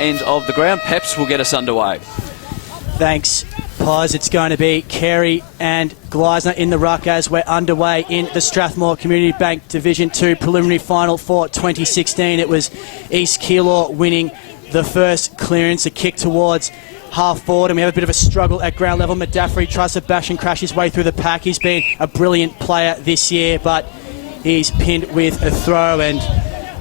end of the ground. Peps will get us underway. Thanks, Paz. It's going to be Carey and Gleisner in the ruck as we're underway in the Strathmore Community Bank Division 2 preliminary final for 2016. It was East Keilor winning the first clearance, a kick towards half forward, and we have a bit of a struggle at ground level. Madaffrey tries to bash and crash his way through the pack. He's been a brilliant player this year, but he's pinned with a throw, and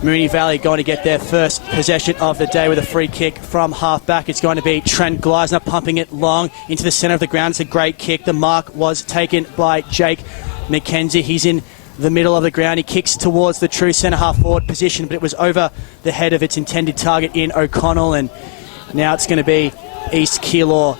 Moonee Valley going to get their first possession of the day with a free kick from half-back. It's going to be Trent Gleisner pumping it long into the centre of the ground. It's a great kick. The mark was taken by Jake McKenzie. He's in the middle of the ground. He kicks towards the true centre-half forward position, but it was over the head of its intended target in O'Connell, and now it's going to be East Keilor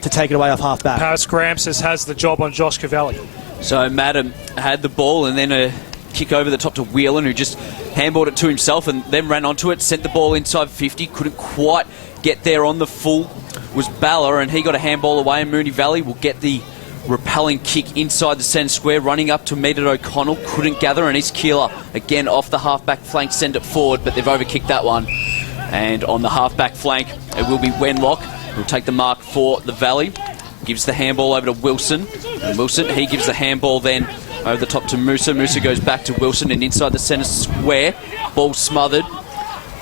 to take it away off half-back. Paris Gramsis has the job on Josh Cavalli. So Madam had the ball and then a kick over the top to Whelan, who just handballed it to himself and then ran onto it, sent the ball inside 50, couldn't quite get there on the full, was Balla, and he got a handball away, and Moonee Valley will get the repelling kick inside the centre square, running up to meet at O'Connell, couldn't gather, and East Keilor again off the half-back flank, send it forward, but they've overkicked that one. And on the half-back flank, it will be Wenlock, who'll take the mark for the Valley, gives the handball over to Wilson, and Wilson, he gives the handball then over the top to Musa. Musa goes back to Wilson and inside the centre square. Ball smothered.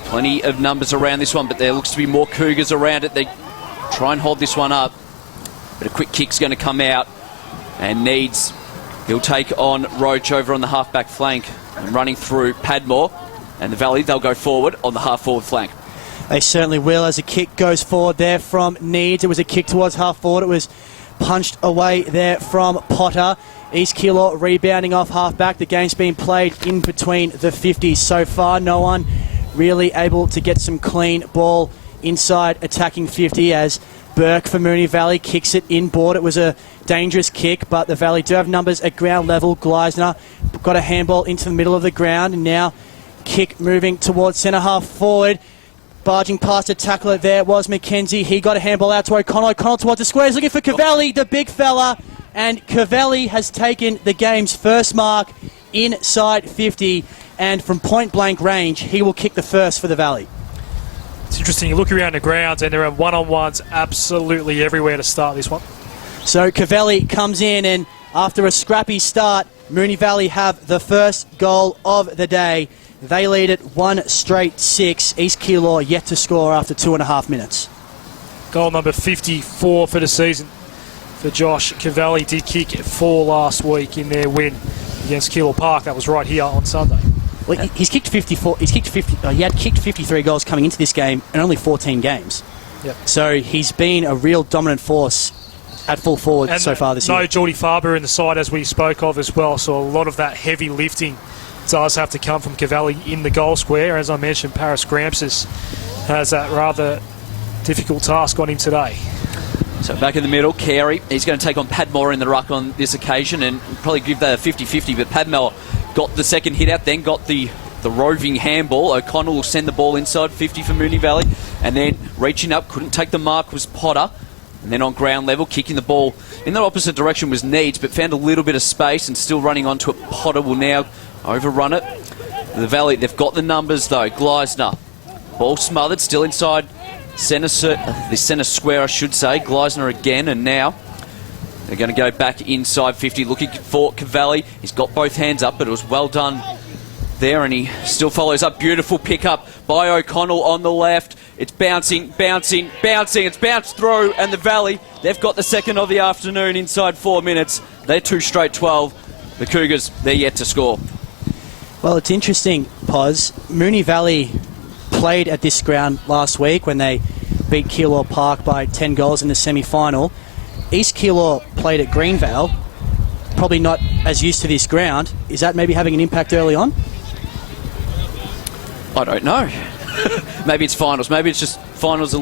Plenty of numbers around this one, but there looks to be more Cougars around it. They try and hold this one up, but a quick kick's going to come out, and Needs, he'll take on Roach over on the half-back flank and running through Padmore, and the Valley, they'll go forward on the half-forward flank. They certainly will as a kick goes forward there from Needs. It was a kick towards half-forward. It was punched away there from Potter. East Keilor rebounding off half-back. The game's been played in between the 50s so far. No one really able to get some clean ball inside attacking 50 as Burke for Moonee Valley kicks it inboard. It was a dangerous kick, but the Valley do have numbers at ground level. Gleisner got a handball into the middle of the ground, and now kick moving towards centre half forward. Barging past a tackler there was McKenzie. He got a handball out to O'Connell. O'Connell towards the square. He's looking for Cavalli, the big fella. And Cavalli has taken the game's first mark inside 50. And from point-blank range, he will kick the first for the Valley. It's interesting. You look around the grounds and there are one-on-ones absolutely everywhere to start this one. So Cavalli comes in, and after a scrappy start, Moonee Valley have the first goal of the day. They lead it 1-6. East Keilor yet to score after 2.5 minutes. Goal number 54 for the season for Josh Cavalli. Did kick 4 last week in their win against Keilor Park. That was right here on Sunday. Well, he's kicked 54. He's kicked 50. He had kicked 53 goals coming into this game in only 14 games. Yep. So he's been a real dominant force at full forward and so far this year. No Geordie Farber in the side, as we spoke of as well. So a lot of that heavy lifting does have to come from Cavalli in the goal square. As I mentioned, Paris Gramsis has that rather difficult task on him today. So back in the middle, Carey, he's going to take on Padmore in the ruck on this occasion and probably give that a 50-50, but Padmore got the second hit out, then got the roving handball. O'Connell will send the ball inside 50 for Moonee Valley, and then reaching up, couldn't take the mark, was Potter. And then on ground level, kicking the ball in the opposite direction was Needs, but found a little bit of space and still running onto it. Potter will now overrun it. The Valley, they've got the numbers though. Gleisner, ball smothered, still inside the centre square, I should say. Gleisner again, and now they're going to go back inside 50, looking for Cavalli. He's got both hands up, but it was well done there, and he still follows up. Beautiful pick-up by O'Connell on the left. It's bouncing. It's bounced through, and the Valley, they've got the second of the afternoon inside 4 minutes. They're 2 straight 12. The Cougars, they're yet to score. Well, it's interesting, Poz. Moonee Valley played at this ground last week when they beat Keilor Park by 10 goals in the semi-final. East Keilor played at Greenvale, probably not as used to this ground. Is that maybe having an impact early on? I don't know. Maybe it's finals. Maybe it's just finals.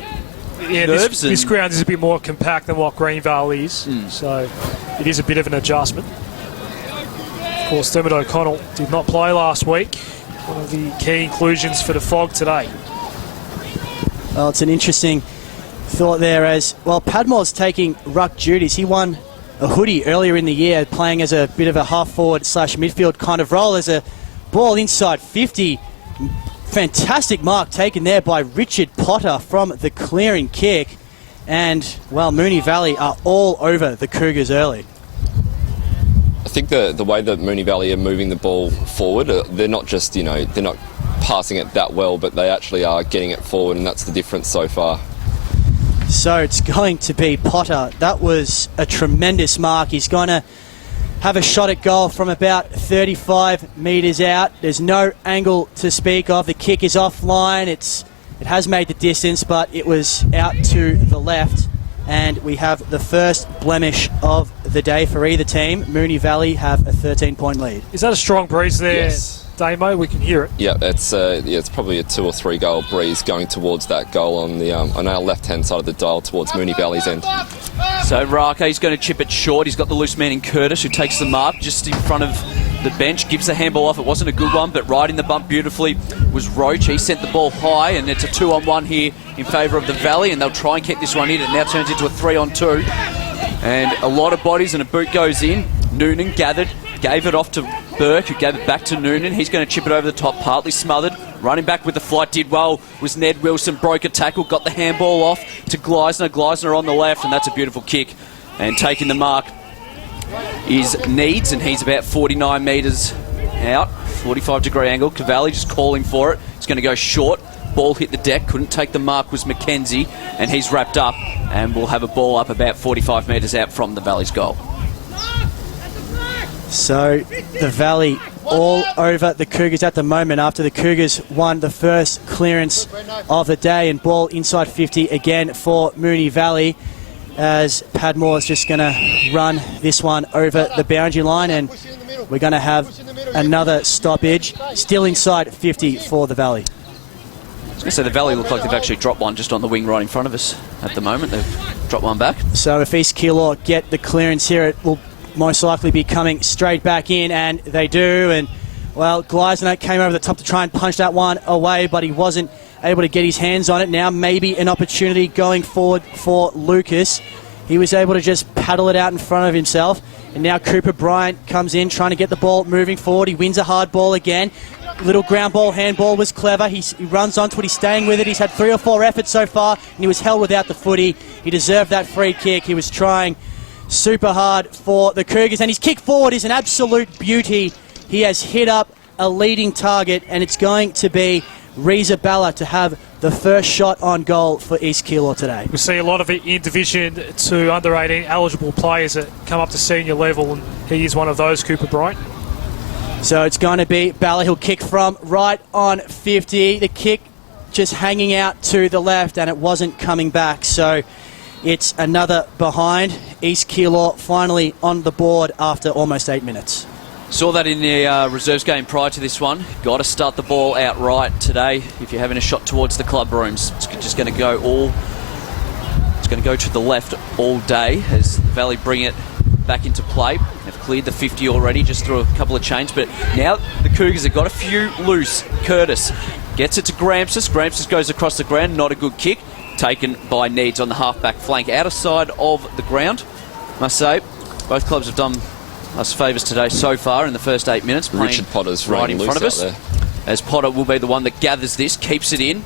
Yeah, this ground is a bit more compact than what Greenvale is, so it is a bit of an adjustment. Of course, Dermot O'Connell did not play last week. One of the key inclusions for the Fog today. Well, it's an interesting thought there as, well, Padmore's taking ruck duties. He won a hoodie earlier in the year playing as a bit of a half-forward / midfield kind of role as a ball inside 50. Fantastic mark taken there by Richard Potter from the clearing kick. And, well, Moonee Valley are all over the Cougars early. I think the way that Moonee Valley are moving the ball forward, they're not just, they're not passing it that well, but they actually are getting it forward, and that's the difference so far. So it's going to be Potter. That was a tremendous mark. He's going to have a shot at goal from about 35 metres out. There's no angle to speak of. The kick is offline. It has made the distance, but it was out to the left. And we have the first blemish of the day for either team. Moonee Valley have a 13-point lead. Is that a strong breeze there, Yes. Damo? We can hear it. Yeah, it's probably a 2 or 3 goal breeze going towards that goal on our left-hand side of the dial towards Moonee Valley's end. So Raka's going to chip it short. He's got the loose man in Curtis, who takes the mark just in front of the bench, gives the handball off. It wasn't a good one, but right in the bump beautifully was Roach. He sent the ball high, and it's a 2-on-1 here in favour of the Valley, and they'll try and keep this one in. It now turns into a 3-on-2, and a lot of bodies, and a boot goes in. Noonan gathered, gave it off to Burke, who gave it back to Noonan. He's going to chip it over the top, partly smothered. Running back with the flight, did well, was Ned Wilson, broke a tackle, got the handball off to Gleisner. Gleisner on the left, and that's a beautiful kick. And taking the mark is Needs, and he's about 49 metres out, 45-degree angle. Cavalli just calling for it. He's going to go short. Ball hit the deck, couldn't take the mark, was Mackenzie, and he's wrapped up, and we'll have a ball up about 45 metres out from the Valley's goal. So the Valley all over the Cougars at the moment after the Cougars won the first clearance of the day, and ball inside 50 again for Moonee Valley, as Padmore is just going to run this one over the boundary line, and we're going to have another stoppage. Still inside 50 for the Valley. I was going to say the Valley look like they've actually dropped one just on the wing right in front of us at the moment. They've dropped one back. So if East Keilor get the clearance here, it will most likely be coming straight back in, and they do. And, well, Gleisner came over the top to try and punch that one away, but he wasn't able to get his hands on it. Now maybe an opportunity going forward for Lucas. He was able to just paddle it out in front of himself. And now Cooper Bryant comes in trying to get the ball moving forward. He wins a hard ball again. Little ground ball, handball was clever. He runs onto it. He's staying with it. He's had 3 or 4 efforts so far, and he was held without the footy. He deserved that free kick. He was trying super hard for the Cougars, and his kick forward is an absolute beauty. He has hit up a leading target, and it's going to be Reza Balla to have the first shot on goal for East Keilor today. We see a lot of it in Division 2 under 18 eligible players that come up to senior level, and he is one of those, Cooper Bryant. So it's going to be Balla. He'll kick from right on 50. The kick just hanging out to the left, and it wasn't coming back. So it's another behind. East Keilor finally on the board after almost 8 minutes. Saw that in the reserves game prior to this one. Got to start the ball out right today if you're having a shot towards the club rooms. It's just going to go It's going to go to the left all day as the Valley bring it back into play. They've cleared the 50 already, just through a couple of chains, but now the Cougars have got a few loose. Curtis gets it to Gramsus. Gramsus goes across the ground, not a good kick. Taken by Needs on the half-back flank, outer side of the ground. Must say, both clubs have done us favours today so far in the first 8 minutes. Richard Potter's right in front of us. there. As Potter will be the one that gathers this, keeps it in.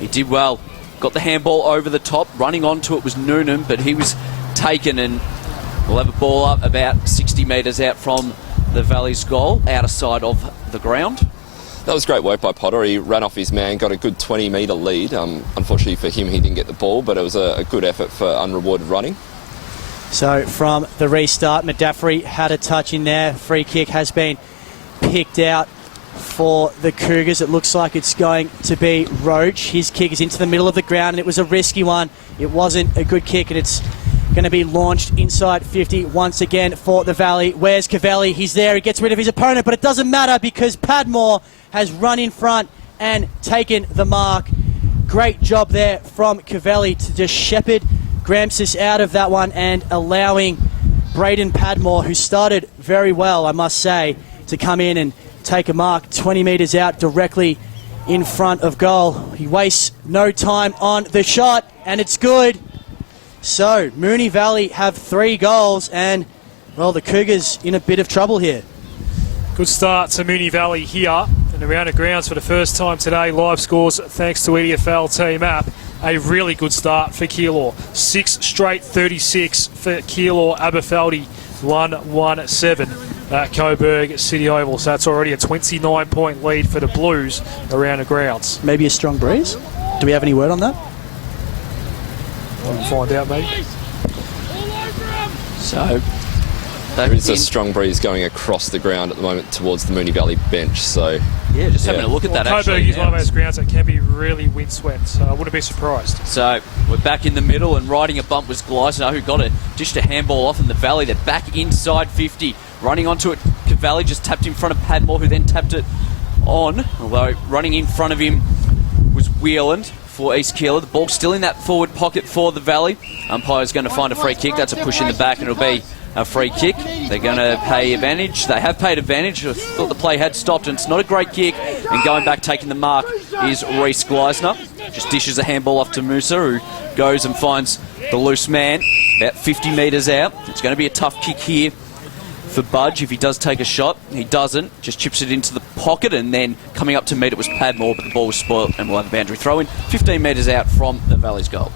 He did well. Got the handball over the top. Running onto it was Noonan, but he was taken, and we'll have a ball up about 60 metres out from the Valley's goal, outer side of the ground. That was great work by Potter. He ran off his man, got a good 20-metre lead. Unfortunately for him, he didn't get the ball, but it was a good effort for unrewarded running. So from the restart, Madaffrey had a touch in there. Free kick has been picked out for the Cougars. It looks like it's going to be Roach. His kick is into the middle of the ground, and it was a risky one. It wasn't a good kick, and it's going to be launched inside 50 once again for the Valley. Where's Cavalli? He's there. He gets rid of his opponent, but it doesn't matter because Padmore has run in front and taken the mark. Great job there from Cavalli to just shepherd Gramsus out of that one and allowing Braden Padmore, who started very well, I must say, to come in and take a mark 20 metres out directly in front of goal. He wastes no time on the shot, and it's good. So Moonee Valley have 3 goals, and, well, the Cougars in a bit of trouble here. Good start to Moonee Valley here. And around the grounds for the first time today, live scores thanks to EFL Team App. A really good start for Keilor. 6 straight 36 for Keilor Aberfeldy, 117 at Coburg City Oval. So that's already a 29-point lead for the Blues around the grounds. Maybe a strong breeze? Do we have any word on that? We'll find out, maybe. So there is a strong breeze going across the ground at the moment towards the Moonee Valley bench. So yeah, just having a look at that. Coburg actually, is one of those grounds that can be really windswept, so I wouldn't be surprised. So we're back in the middle, and riding a bump was Gleisner, who got dished a handball off in the Valley. They're back inside 50, running onto it. Cavalli just tapped in front of Padmore, who then tapped it on. Although running in front of him was Wheeland for East Keilor. The ball still in that forward pocket for the Valley. Umpire's going to find a free kick. That's a push in the back, and it'll be a free kick. They're going to pay advantage. They have paid advantage. I thought the play had stopped, and it's not a great kick. And going back, taking the mark, is Reece Gleisner. Just dishes a handball off to Musa, who goes and finds the loose man about 50 metres out. It's going to be a tough kick here for Budge if he does take a shot. He doesn't. Just chips it into the pocket, and then coming up to meet it was Padmore, but the ball was spoiled, and we'll have a boundary throw in 15 metres out from the Valley's goal.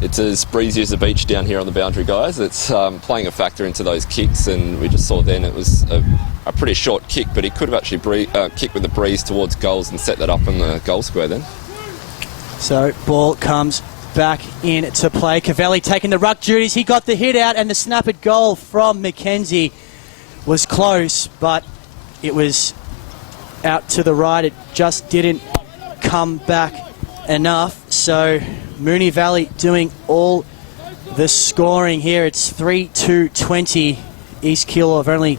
it's as breezy as the beach down here on the boundary, guys. It's playing a factor into those kicks, and we just saw then it was a pretty short kick, but he could have actually kicked with the breeze towards goals and set that up in the goal square then. So ball comes back in to play. Cavalli taking the ruck duties. He got the hit out, and the snap at goal from Mackenzie was close, but it was out to the right. It just didn't come back enough. So Moonee Valley doing all the scoring here. It's 3-2-20. East Keilor have only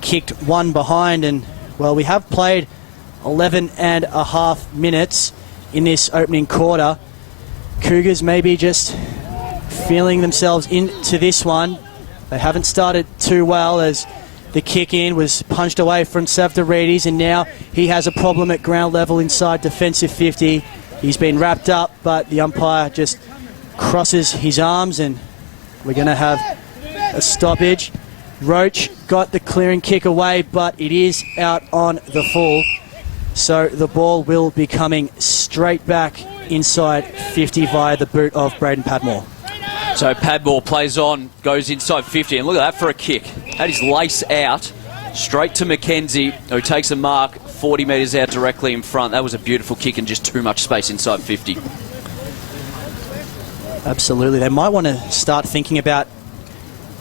kicked one behind, and well, we have played 11 and a half minutes in this opening quarter. Cougars maybe just feeling themselves into this one. They haven't started too well, as the kick in was punched away from Savdarides, and now he has a problem at ground level inside defensive 50. He's been wrapped up, but the umpire just crosses his arms, and we're going to have a stoppage. Roach got the clearing kick away, but it is out on the full. So the ball will be coming straight back inside 50 via the boot of Braden Padmore. So Padmore plays on, goes inside 50, and look at that for a kick. That is lace out, straight to Mackenzie, who takes a mark 40 metres out directly in front. That was a beautiful kick and just too much space inside 50. Absolutely. They might want to start thinking about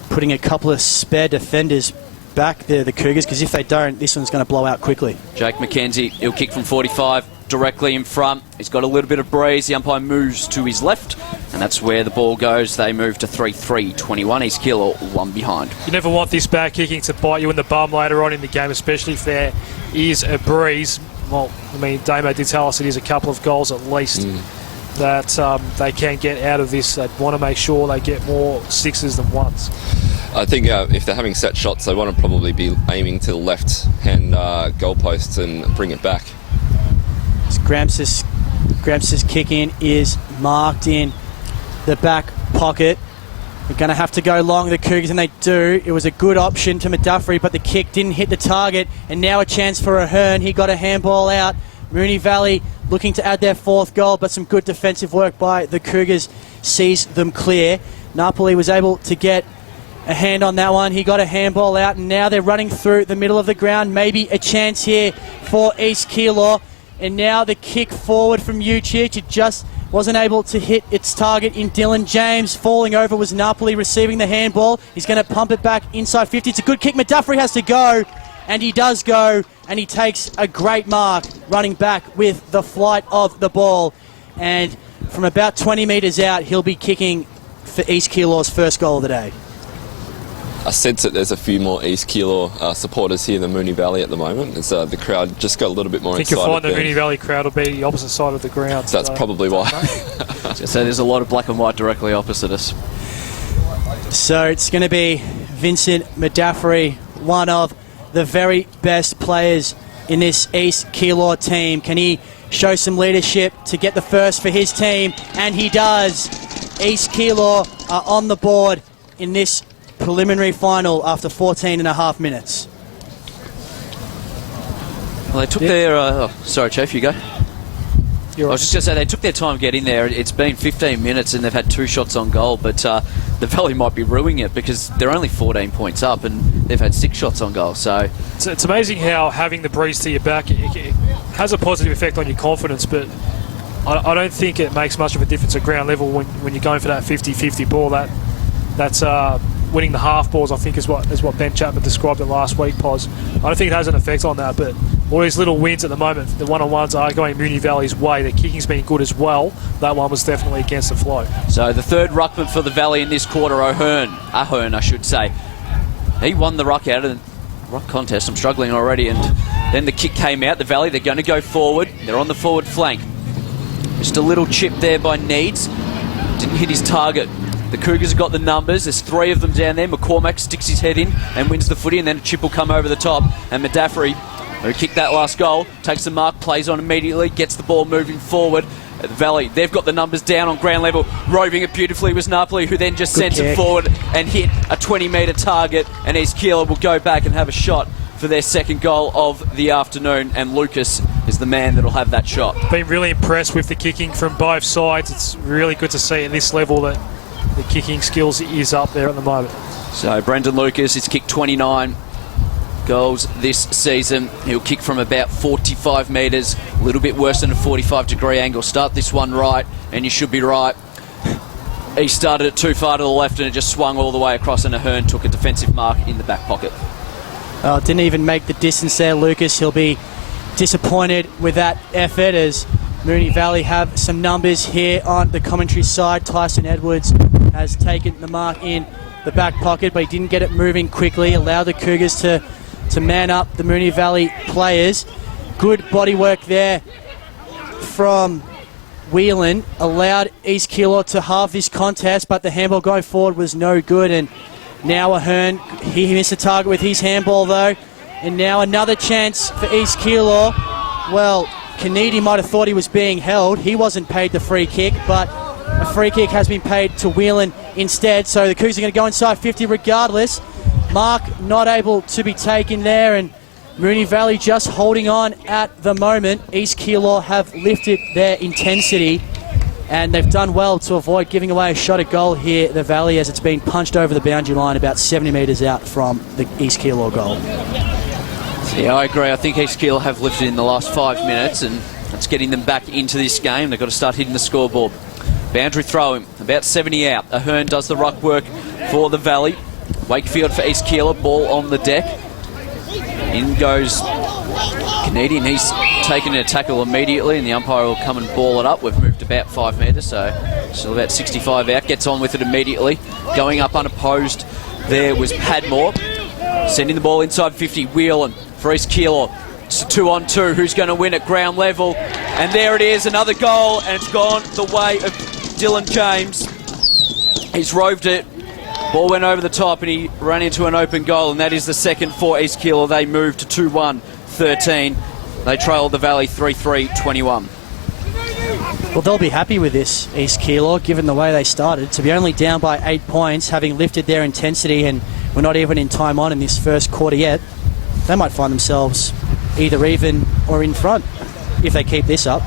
putting a couple of spare defenders back there, the Cougars, because if they don't, this one's going to blow out quickly. Jake Mackenzie, he'll kick from 45 directly in front. He's got a little bit of breeze. The umpire moves to his left, and that's where the ball goes. They move to 3-3-21. East Keilor one behind. You never want this back kicking to bite you in the bum later on in the game, especially if there is a breeze. Well, I mean, Damo did tell us it is a couple of goals at least that they can get out of this. They want to make sure they get more sixes than ones. I think if they're having set shots, they want to probably be aiming to the left-hand goalposts and bring it back. Grams's kick in is marked in the back pocket. They're going to have to go long, the Cougars, and they do. It was a good option to Maduffery, but the kick didn't hit the target, and now a chance for Ahern. He got a handball out. Moonee Valley looking to add their fourth goal, but some good defensive work by the Cougars sees them clear. Napoli was able to get a hand on that one. He got a handball out, and now they're running through the middle of the ground. Maybe a chance here for East Keilor. And now the kick forward from Ucic. It just wasn't able to hit its target in Dylan James. Falling over was Napoli receiving the handball. He's going to pump it back inside 50. It's a good kick. Maduffery has to go, and he does go, and he takes a great mark running back with the flight of the ball. And from about 20 metres out, he'll be kicking for East Keilor's first goal of the day. I sense that there's a few more East Keilor supporters here in the Moonee Valley at the moment. As the crowd just got a little bit more excited. I think you'll find the Moonee Valley crowd will be the opposite side of the ground. So that's probably why. So there's a lot of black and white directly opposite us. So it's going to be Vincent Maduffery, one of the very best players in this East Keilor team. Can he show some leadership to get the first for his team? And he does. East Keilor are on the board in this preliminary final after 14 and a half minutes. Well, they took their... sorry, Chief, you go. You're I was just going to say, they took their time getting there. It's been 15 minutes and they've had 2 shots on goal, but the Valley might be ruining it because they're only 14 points up and they've had 6 shots on goal. So it's amazing how having the breeze to your back it has a positive effect on your confidence, but I don't think it makes much of a difference at ground level when you're going for that 50-50 ball. That's winning the half balls, I think, is what Ben Chapman described it last week, Pos. I don't think it has an effect on that, but all these little wins at the moment, the one-on-ones are going Moonee Valley's way. The kicking's been good as well. That one was definitely against the flow. So the third ruckman for the Valley in this quarter, Ahern, I should say. He won the ruck out of the ruck contest. I'm struggling already. And then the kick came out. The Valley, they're going to go forward. They're on the forward flank. Just a little chip there by Needs. Didn't hit his target. The Cougars have got the numbers. There's 3 of them down there. McCormack sticks his head in and wins the footy, and then a chip will come over the top. And Madaffrey, who kicked that last goal, takes the mark, plays on immediately, gets the ball moving forward. At the Valley, they've got the numbers down on ground level. Roving it beautifully was Napoli, who then just sends it forward and hit a 20-metre target. And East Keilor will go back and have a shot for their second goal of the afternoon. And Lucas is the man that'll have that shot. Been really impressed with the kicking from both sides. It's really good to see at this level that the kicking skills is up there at the moment. So Brendan Lucas has kicked 29 goals this season. He'll kick from about 45 metres, a little bit worse than a 45-degree angle. Start this one right, and you should be right. He started it too far to the left, and it just swung all the way across, and Ahern took a defensive mark in the back pocket. Didn't even make the distance there, Lucas. He'll be disappointed with that effort as Moonee Valley have some numbers here on the commentary side. Tyson Edwards has taken the mark in the back pocket, but he didn't get it moving quickly. Allowed the Cougars to man up the Moonee Valley players. Good body work there from Whelan. Allowed East Keilor to halve this contest, but the handball going forward was no good. And now Ahern, he missed the target with his handball though. And now another chance for East Keilor. Well, Keneedy might have thought he was being held. He wasn't paid the free kick, but a free kick has been paid to Whelan instead. So the Cougars are going to go inside 50 regardless. Mark not able to be taken there, and Moonee Valley just holding on at the moment. East Keilor have lifted their intensity, and they've done well to avoid giving away a shot at goal here, the Valley, as it's been punched over the boundary line about 70 metres out from the East Keilor goal. Yeah, I agree. I think East Keilor have lifted in the last 5 minutes, and that's getting them back into this game. They've got to start hitting the scoreboard. Boundary throw him, about 70 out. Ahern does the ruck work for the Valley. Wakefield for East Keilor, ball on the deck. In goes Canadian. He's taken a tackle immediately, and the umpire will come and ball it up. We've moved about 5 metres, so still about 65 out. Gets on with it immediately. Going up unopposed there was Padmore. Sending the ball inside 50. Whelan for East Keilor. It's a 2-on-2. Who's going to win at ground level? And there it is, another goal, and it's gone the way of Dylan James. He's roved it. Ball went over the top and he ran into an open goal, and that is the second for East Keilor. They moved to 2-1-13. They trailed the Valley 3-3-21. Well, they'll be happy with this, East Keilor, given the way they started. To be only down by 8 points, having lifted their intensity, and we're not even in time on in this first quarter yet, they might find themselves either even or in front if they keep this up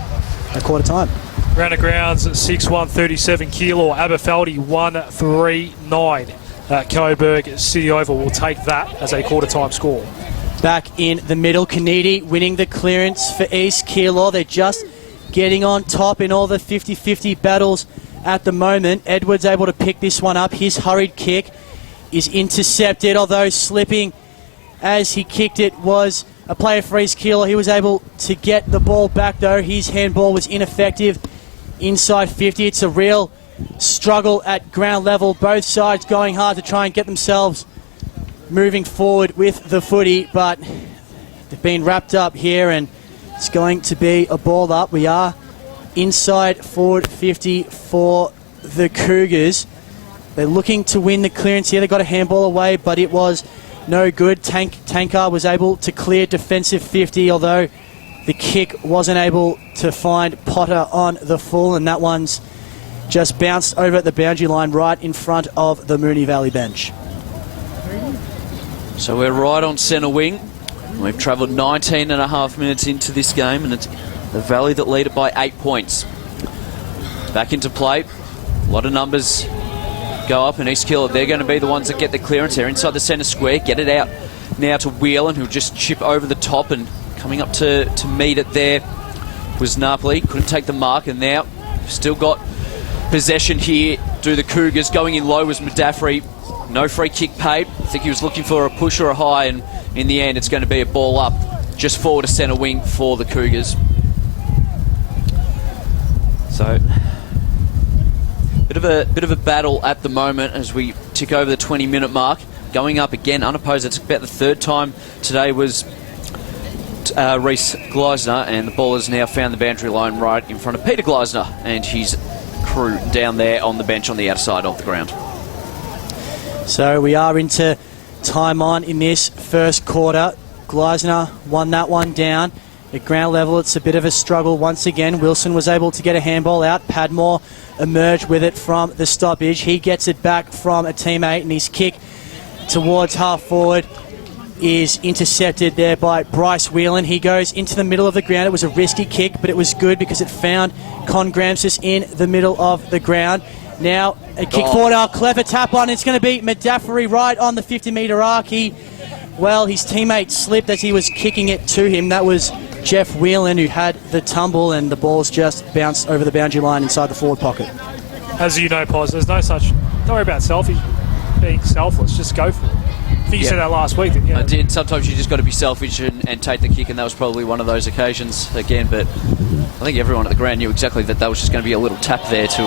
at quarter time. Round of grounds at 6-1-37 Keilor. Aberfeldy 1-3-9. Coburg City Oval will take that as a quarter time score. Back in the middle, Keneedy winning the clearance for East Keilor. They're just getting on top in all the 50-50 battles at the moment. Edwards able to pick this one up. His hurried kick is intercepted, although slipping as he kicked it was a player for East Keilor. He was able to get the ball back though. His handball was ineffective inside 50. It's a real struggle at ground level. Both sides going hard to try and get themselves moving forward with the footy, but they've been wrapped up here, and it's going to be a ball up. We are inside forward 50 for the Cougars. They're looking to win the clearance here. They got a handball away, but it was no good. Tankar was able to clear defensive 50, although the kick wasn't able to find Potter on the full, and that one's just bounced over at the boundary line right in front of the Moonee Valley bench. So we're right on centre wing. We've travelled 19 and a half minutes into this game, and it's the Valley that lead it by 8 points. Back into play. A lot of numbers go up, and East Keilor, they're going to be the ones that get the clearance. They're inside the centre square. Get it out now to Whelan, who'll just chip over the top, and coming up to meet it there was Napoli. Couldn't take the mark, and now still got possession here. Do the Cougars. Going in low was Madaffrey. No free kick paid. I think he was looking for a push or a high, and in the end it's going to be a ball up just forward to centre wing for the Cougars. So bit of a battle at the moment as we tick over the 20-minute mark. Going up again unopposed. It's about the third time today was Reece Gleisner, and the ball has now found the boundary line right in front of Peter Gleisner and his crew down there on the bench on the outside of the ground. So we are into time on in this first quarter. Gleisner won that one down. At ground level, it's a bit of a struggle once again. Wilson was able to get a handball out. Padmore emerged with it from the stoppage. He gets it back from a teammate, and his kick towards half forward is intercepted there by Bryce Whelan. He goes into the middle of the ground. It was a risky kick, but it was good because it found Con Gramsis in the middle of the ground. Now a kick forward, a clever tap on. It's going to be Madaffrey right on the 50-metre arc. His teammate slipped as he was kicking it to him. That was Jeff Whelan who had the tumble, and the ball's just bounced over the boundary line inside the forward pocket. As you know, Pos, there's no such... Don't worry about being selfless. Just go for it. I think you said that last week, didn't you? I did. Sometimes you just got to be selfish and take the kick, and that was probably one of those occasions again. But I think everyone at the ground knew exactly that was just going to be a little tap there to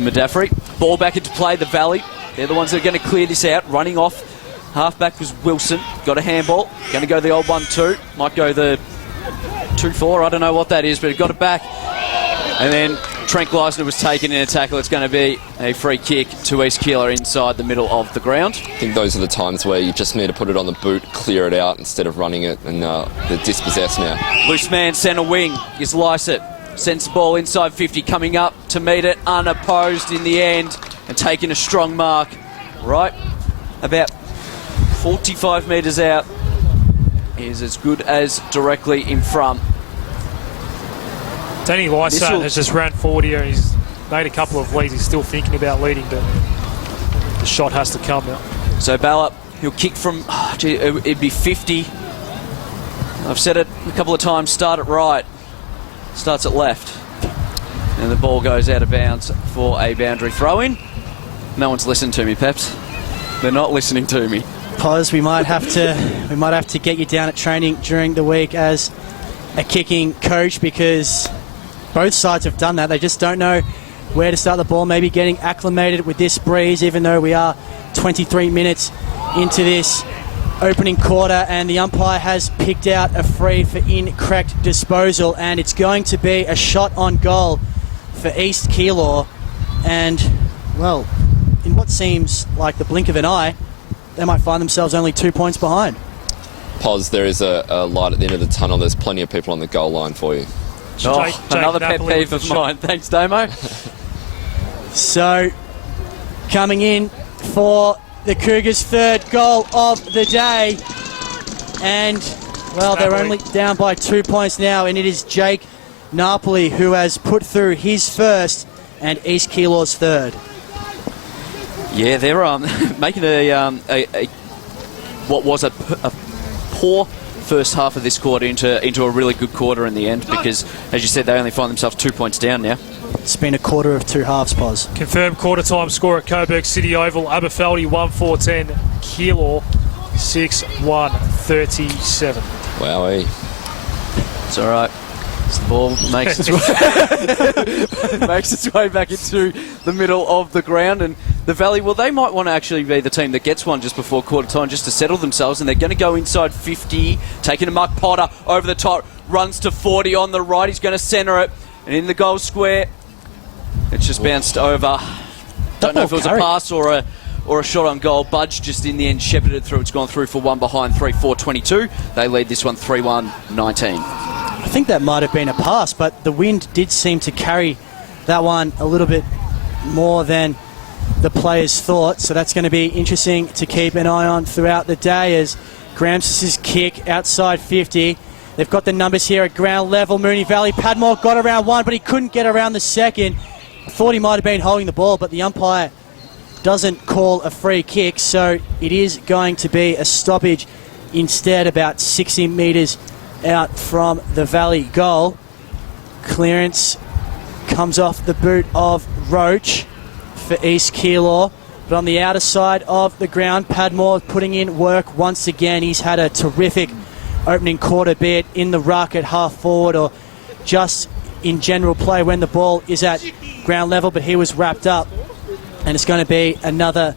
Madaffrey. Ball back into play, the Valley. They're the ones that are going to clear this out. Running off. Halfback was Wilson. Got a handball. Going to go the old 1-2. Might go the 2-4. I don't know what that is, but it got it back. And then Trent Gleisner was taken in a tackle. It's going to be a free kick to East Keilor inside the middle of the ground. I think those are the times where you just need to put it on the boot, clear it out instead of running it, and they're dispossessed now. Loose man, centre wing is Lysett. Sends the ball inside 50, coming up to meet it unopposed in the end, and taking a strong mark right about 45 metres out. Is as good as directly in front. Danny Lysett has just ran forward here, and he's made a couple of leads. He's still thinking about leading, but the shot has to come now. So Ballop, he'll kick from, it'd be 50. I've said it a couple of times, start it right. Starts at left. And the ball goes out of bounds for a boundary throw-in. No one's listened to me, Peps. They're not listening to me. Pos, we might have to get you down at training during the week as a kicking coach, because both sides have done that. They just don't know where to start the ball, maybe getting acclimated with this breeze, even though we are 23 minutes into this opening quarter, and the umpire has picked out a free for incorrect disposal, and it's going to be a shot on goal for East Keilor. And, well, in what seems like the blink of an eye, they might find themselves only 2 points behind. Pos, there is a light at the end of the tunnel. There's plenty of people on the goal line for you. Another pet peeve of mine. Thanks, Damo. So, coming in for the Cougars' third goal of the day. And, well, they're only down by 2 points now, and it is Jake Napoli who has put through his first and East Keilor's third. Yeah, they're making what was a poor first half of this quarter into a really good quarter in the end, because, as you said, they only find themselves 2 points down now. It's been a quarter of two halves, Pos. Confirmed quarter time score at Coburg City Oval. Aberfeldy 1-4-10. Keilor 6-1-37. Wowee. It's all right. The ball makes its way back into the middle of the ground, and the Valley, well, they might want to actually be the team that gets one just before quarter time, just to settle themselves, and they're going to go inside 50, taking to Mark Potter over the top, runs to 40 on the right. He's going to centre it, and in the goal square, it's just bounced over. Don't know if it was a pass or a shot on goal. Budge just in the end shepherded it through. It's gone through for one behind 3-4-22. They lead this one 3-1-19. I think that might have been a pass, but the wind did seem to carry that one a little bit more than the players thought, so that's going to be interesting to keep an eye on throughout the day, as Grams's kick outside 50. They've got the numbers here at ground level. Moonee Valley. Padmore got around one, but he couldn't get around the second. I thought he might have been holding the ball, but the umpire doesn't call a free kick, so it is going to be a stoppage instead, about 60 metres out from the Valley goal. Clearance comes off the boot of Roach for East Keilor. But on the outer side of the ground, Padmore putting in work once again. He's had a terrific opening quarter, be it in the ruck at half forward or just in general play when the ball is at ground level, but he was wrapped up. And it's going to be another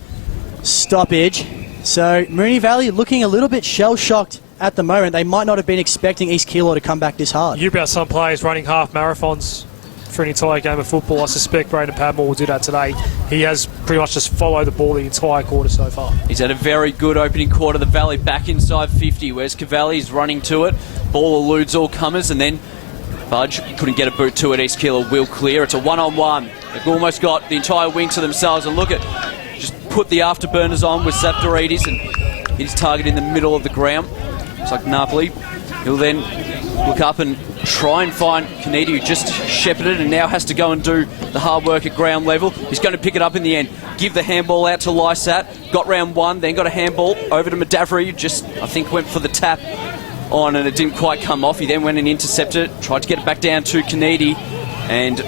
stoppage. So Moonee Valley looking a little bit shell-shocked at the moment. They might not have been expecting East Keilor to come back this hard. You about some players running half marathons for an entire game of football. I suspect Braden Padmore will do that today. He has pretty much just followed the ball the entire quarter so far. He's had a very good opening quarter. The Valley back inside 50. Where's Cavalli's running to it? Ball eludes all comers, and then Budge couldn't get a boot to it. East Keilor will clear. It's a one-on-one. They've almost got the entire wing to themselves, and look at, just put the afterburners on with Zapdoridis, and he's target in the middle of the ground. It's like Napoli. He'll then look up and try and find Kanedi, who just shepherded and now has to go and do the hard work at ground level. He's going to pick it up in the end. Give the handball out to Lysat. Got round one, then got a handball over to Madavri, who just, I think, went for the tap on and it didn't quite come off. He then went and intercepted it, tried to get it back down to Kanedi, and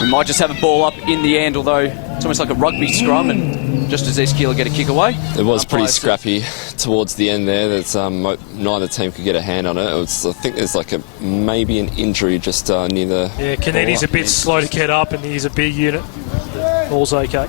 we might just have a ball up in the end, although it's almost like a rugby scrum, and just as East Keilor get a kick away. It was pretty scrappy towards the end there. That's neither team could get a hand on it. I think there's like maybe an injury just near the... Yeah, Kanedi's a bit slow to get up, and he's a big unit. All's okay.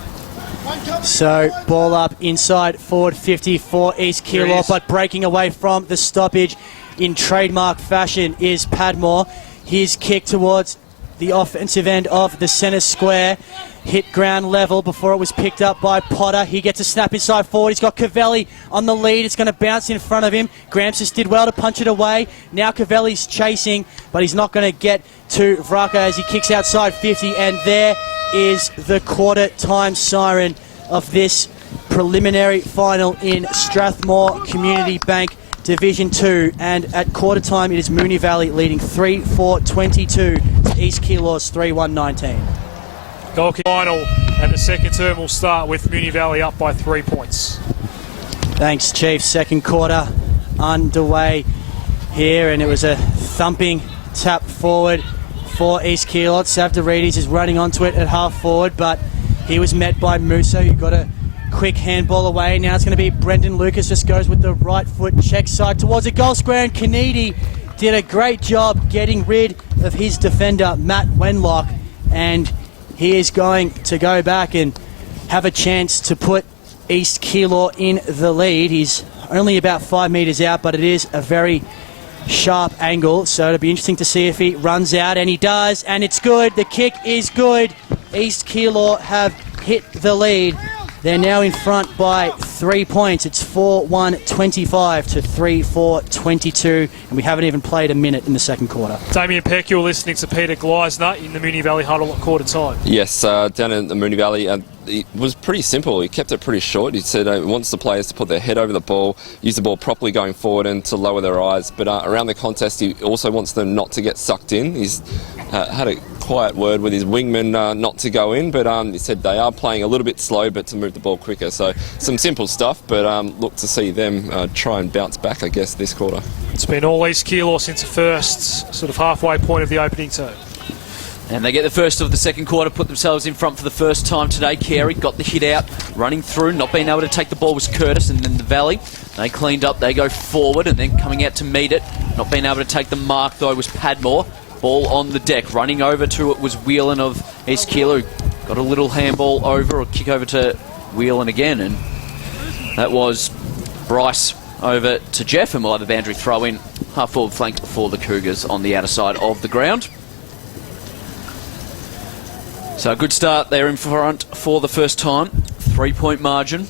So, ball up inside forward 50 for East Keilor, but breaking away from the stoppage in trademark fashion is Padmore. His kick towards the offensive end of the centre square hit ground level before it was picked up by Potter. He gets a snap inside forward. He's got Cavelli on the lead. It's going to bounce in front of him. Gramscis did well to punch it away. Now Cavelli's chasing, but he's not going to get to Vraka as he kicks outside 50, and there is the quarter time siren of this preliminary final in Strathmore Community Bank Division 2, and at quarter time it is Moonee Valley leading 3-4-22 to East Keilor's 3-1-19. Goal kick final, and the second term will start with Moonee Valley up by 3 points. Thanks, Chief. Second quarter underway here, and it was a thumping tap forward for East Keilor. Savdaridis is running onto it at half forward, but he was met by Musa, who got a quick handball away. Now it's going to be Brendan Lucas, just goes with the right foot, check side towards the goal square, and Kanedi did a great job getting rid of his defender, Matt Wenlock, and he is going to go back and have a chance to put East Keilor in the lead. He's only about 5 metres out, but it is a very sharp angle, so it'll be interesting to see if he runs out, and he does, and it's good. The kick is good. East Keilor have hit the lead. They're now in front by 3 points. It's 4-1-25 to 3-4-22, and we haven't even played a minute in the second quarter. Damien Peck, you're listening to Peter Gleisner in the Moonee Valley huddle at quarter time. Yes, down in the Moonee Valley, it was pretty simple. He kept it pretty short. He said he wants the players to put their head over the ball, use the ball properly going forward and to lower their eyes. But around the contest, he also wants them not to get sucked in. He's had a quiet word with his wingman not to go in, but he said they are playing a little bit slow, but to move the ball quicker. So some simple stuff, but look to see them try and bounce back, I guess, this quarter. It's been all East Keilor since the first sort of halfway point of the opening term. And they get the first of the second quarter, put themselves in front for the first time today. Carey got the hit out, running through, not being able to take the ball was Curtis, and then the Valley. They cleaned up, they go forward, and then coming out to meet it. Not being able to take the mark, though, was Padmore. Ball on the deck, running over to it was Whelan of East Keilor, who got a little handball over, or kick over to Whelan again, and that was Bryce over to Jeff, and we'll have a boundary throw in, half forward flank for the Cougars on the outer side of the ground. So a good start there in front for the first time. 3-point margin.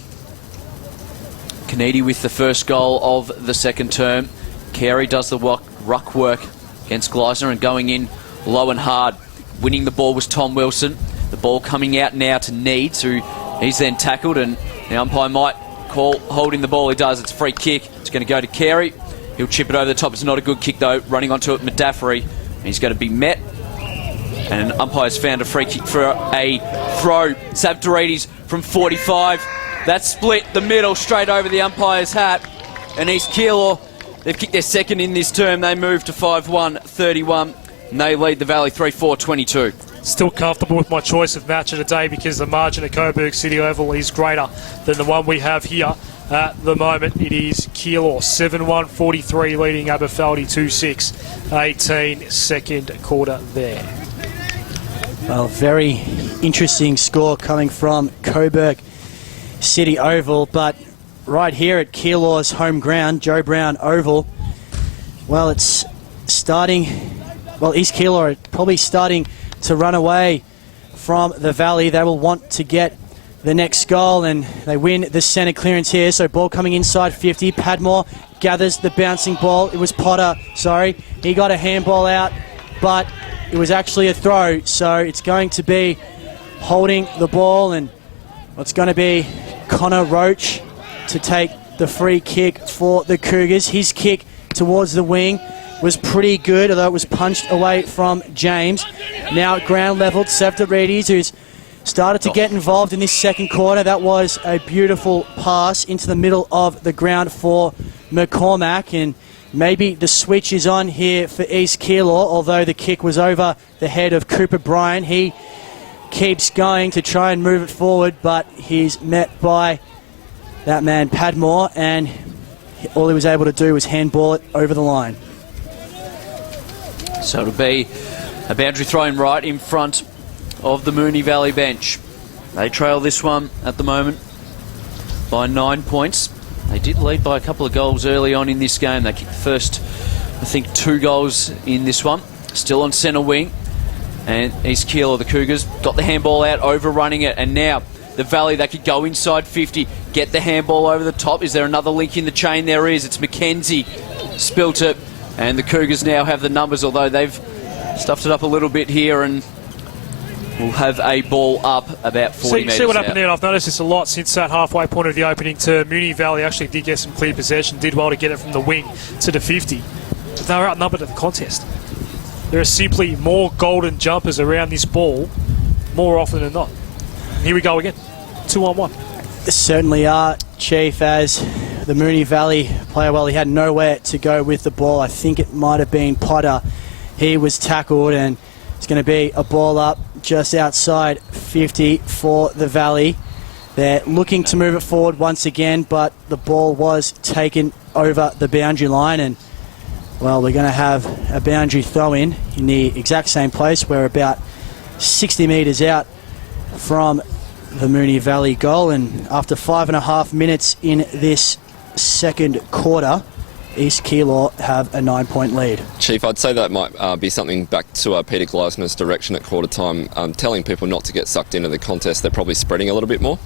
Kanedi with the first goal of the second term. Carey does the ruck work against Gleisner and going in low and hard. Winning the ball was Tom Wilson. The ball coming out now to Needs, who he's then tackled, and the umpire might call holding the ball. He does. It's a free kick. It's going to go to Carey. He'll chip it over the top. It's not a good kick, though. Running onto it, Medaffery. He's going to be met. And an umpire's found a free kick for a throw. Savdarides from 45. That's split the middle straight over the umpire's hat. And East Keilor, they've kicked their second in this term. They move to 5-1-31. And they lead the Valley 3-4-22. Still comfortable with my choice of match of the day because the margin at Coburg City Oval is greater than the one we have here at the moment. It is Keilor 7-1-43 leading Aberfeldy 2-6. 18 second quarter there. Well, very interesting score coming from Coburg City Oval, but right here at Keilor's home ground, Joe Brown Oval, well, it's starting, well, East Keilor are probably starting to run away from the Valley. They will want to get the next goal, and they win the centre clearance here. So ball coming inside 50. Padmore gathers the bouncing ball. It was Potter, sorry. He got a handball out, but it was actually a throw. So it's going to be holding the ball, and it's going to be Connor Roach to take the free kick for the Cougars. His kick towards the wing was pretty good, although it was punched away from James. Now at ground leveled, Savdarides, who's started to get involved in this second quarter. That was a beautiful pass into the middle of the ground for McCormack, and maybe the switch is on here for East Keilor, although the kick was over the head of Cooper Bryan. He keeps going to try and move it forward, but he's met by that man Padmore, and all he was able to do was handball it over the line. So it'll be a boundary thrown right in front of the Moonee Valley bench. They trail this one at the moment by 9 points. They did lead by a couple of goals early on in this game. They kicked the first, I think, 2 goals in this one. Still on centre wing. And East Keilor, the Cougars, got the handball out, overrunning it. And now the Valley, they could go inside 50, get the handball over the top. Is there another link in the chain? There is. It's McKenzie. Spilt it. And the Cougars now have the numbers, although they've stuffed it up a little bit here, and we'll have a ball up about 40 metres. See what happened there? I've noticed this a lot since that halfway point of the opening term. Moonee Valley actually did get some clear possession, did well to get it from the wing to the 50. But they were outnumbered at the contest. There are simply more golden jumpers around this ball more often than not. Here we go again. 2-on-1. There certainly are, Chief, as the Moonee Valley player, well, he had nowhere to go with the ball. I think it might have been Potter. He was tackled, and it's going to be a ball up just outside 50 for the Valley. They're looking to move it forward once again, but the ball was taken over the boundary line, and, well, we're going to have a boundary throw-in the exact same place. We're about 60 metres out from the Moonee Valley goal, and after 5.5 minutes in this second quarter, East Keilor have a 9-point lead. Chief, I'd say that might be something back to Peter Gleisner's direction at quarter time, telling people not to get sucked into the contest. They're probably spreading a little bit more.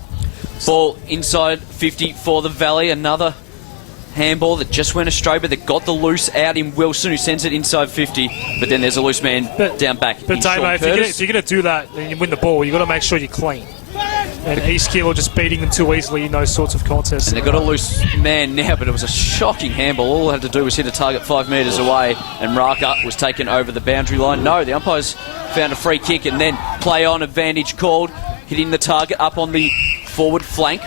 Ball inside 50 for the Valley. Another handball that just went astray, but they got the loose out in Wilson, who sends it inside 50. But then there's a loose man down back. But Damo, if you're going to do that and you win the ball, you've got to make sure you're clean. And East Keilor just beating them too easily in those sorts of contests. And they've got a loose man now, but it was a shocking handball. All they had to do was hit a target 5 metres away, and Raka was taken over the boundary line. No, the umpires found a free kick, and then play on advantage called. Hitting the target up on the forward flank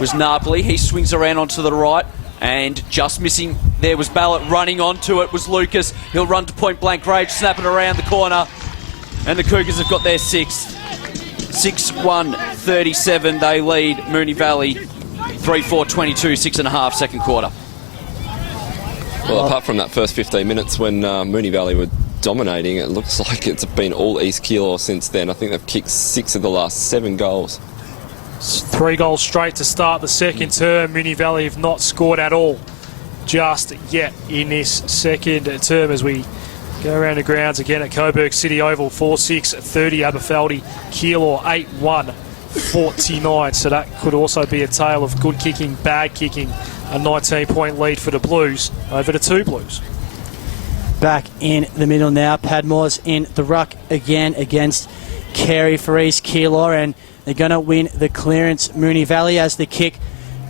was Napoli. He swings around onto the right, and just missing there was Ballot. Running onto it was Lucas. He'll run to point blank range, snap it around the corner, and the Cougars have got their 6th. 6-1-37, they lead Moonee Valley 3-4-22, 6.5 second quarter. Well, apart from that first 15 minutes when Moonee Valley were dominating, it looks like it's been all East Keilor since then. I think they've kicked 6 of the last 7 goals. 3 goals straight to start the second term. Moonee Valley have not scored at all just yet in this second term as we go around the grounds again at Coburg City Oval. 4-6-30 Aberfeldy. Keilor 8-1-49. So that could also be a tale of good kicking, bad kicking. A 19-point lead for the Blues over the 2 Blues. Back in the middle now. Padmore's in the ruck again against Carey for East Keilor, and they're going to win the clearance. Moonee Valley as the kick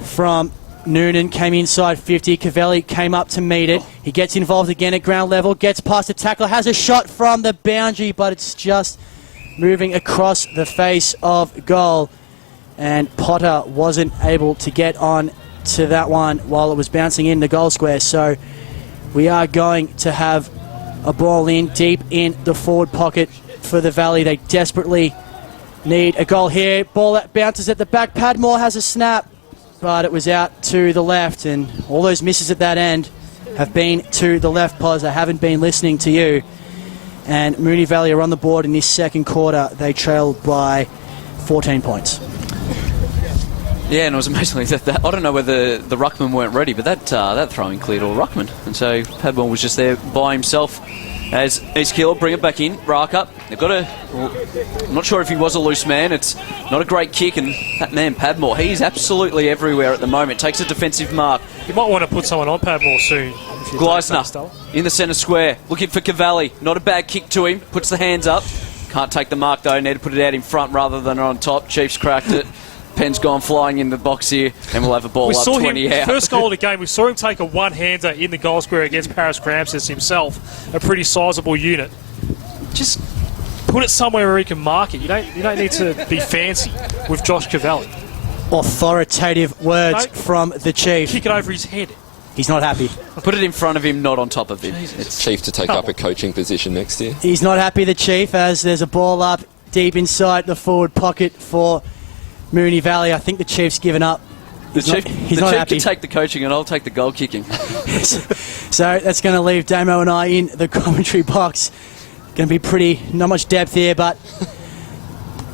from Noonan, came inside 50. Cavelli came up to meet it. He gets involved again at ground level, gets past the tackler, has a shot from the boundary, but it's just moving across the face of goal. And Potter wasn't able to get on to that one while it was bouncing in the goal square. So we are going to have a ball in deep in the forward pocket for the Valley. They desperately need a goal here. Ball that bounces at the back. Padmore has a snap, but it was out to the left, and all those misses at that end have been to the left. Pause. I haven't been listening to you. And Moonee Valley are on the board in this second quarter. They trailed by 14 points. Yeah, and it was amazingly that I don't know whether the ruckman weren't ready, but that throwing cleared all ruckman, and so Padmore was just there by himself. As East Keilor bring it back in, rack up. They've got I'm not sure if he was a loose man. It's not a great kick, and that man Padmore, he's absolutely everywhere at the moment. Takes a defensive mark. You might want to put someone on Padmore soon. Gleisner in the centre square, looking for Cavalli. Not a bad kick to him. Puts the hands up. Can't take the mark though. Need to put it out in front rather than on top. Chiefs cracked it. Penn's gone flying in the box here, and we'll have a ball up 20 out. First goal of the game, we saw him take a one-hander in the goal square against Paris Gramscis himself, a pretty sizable unit. Just put it somewhere where he can mark it. You don't need to be fancy with Josh Cavalli. Authoritative words from the Chief. Kick it over his head. He's not happy. Put it in front of him, not on top of him. It's Chief to take up a coaching position next year. He's not happy, the Chief, as there's a ball up deep inside the forward pocket for Moonee Valley. I think the Chief's given up. The Chief happy. can take the coaching and I'll take the goal kicking. So that's going to leave Damo and I in the commentary box. Going to be not much depth here, but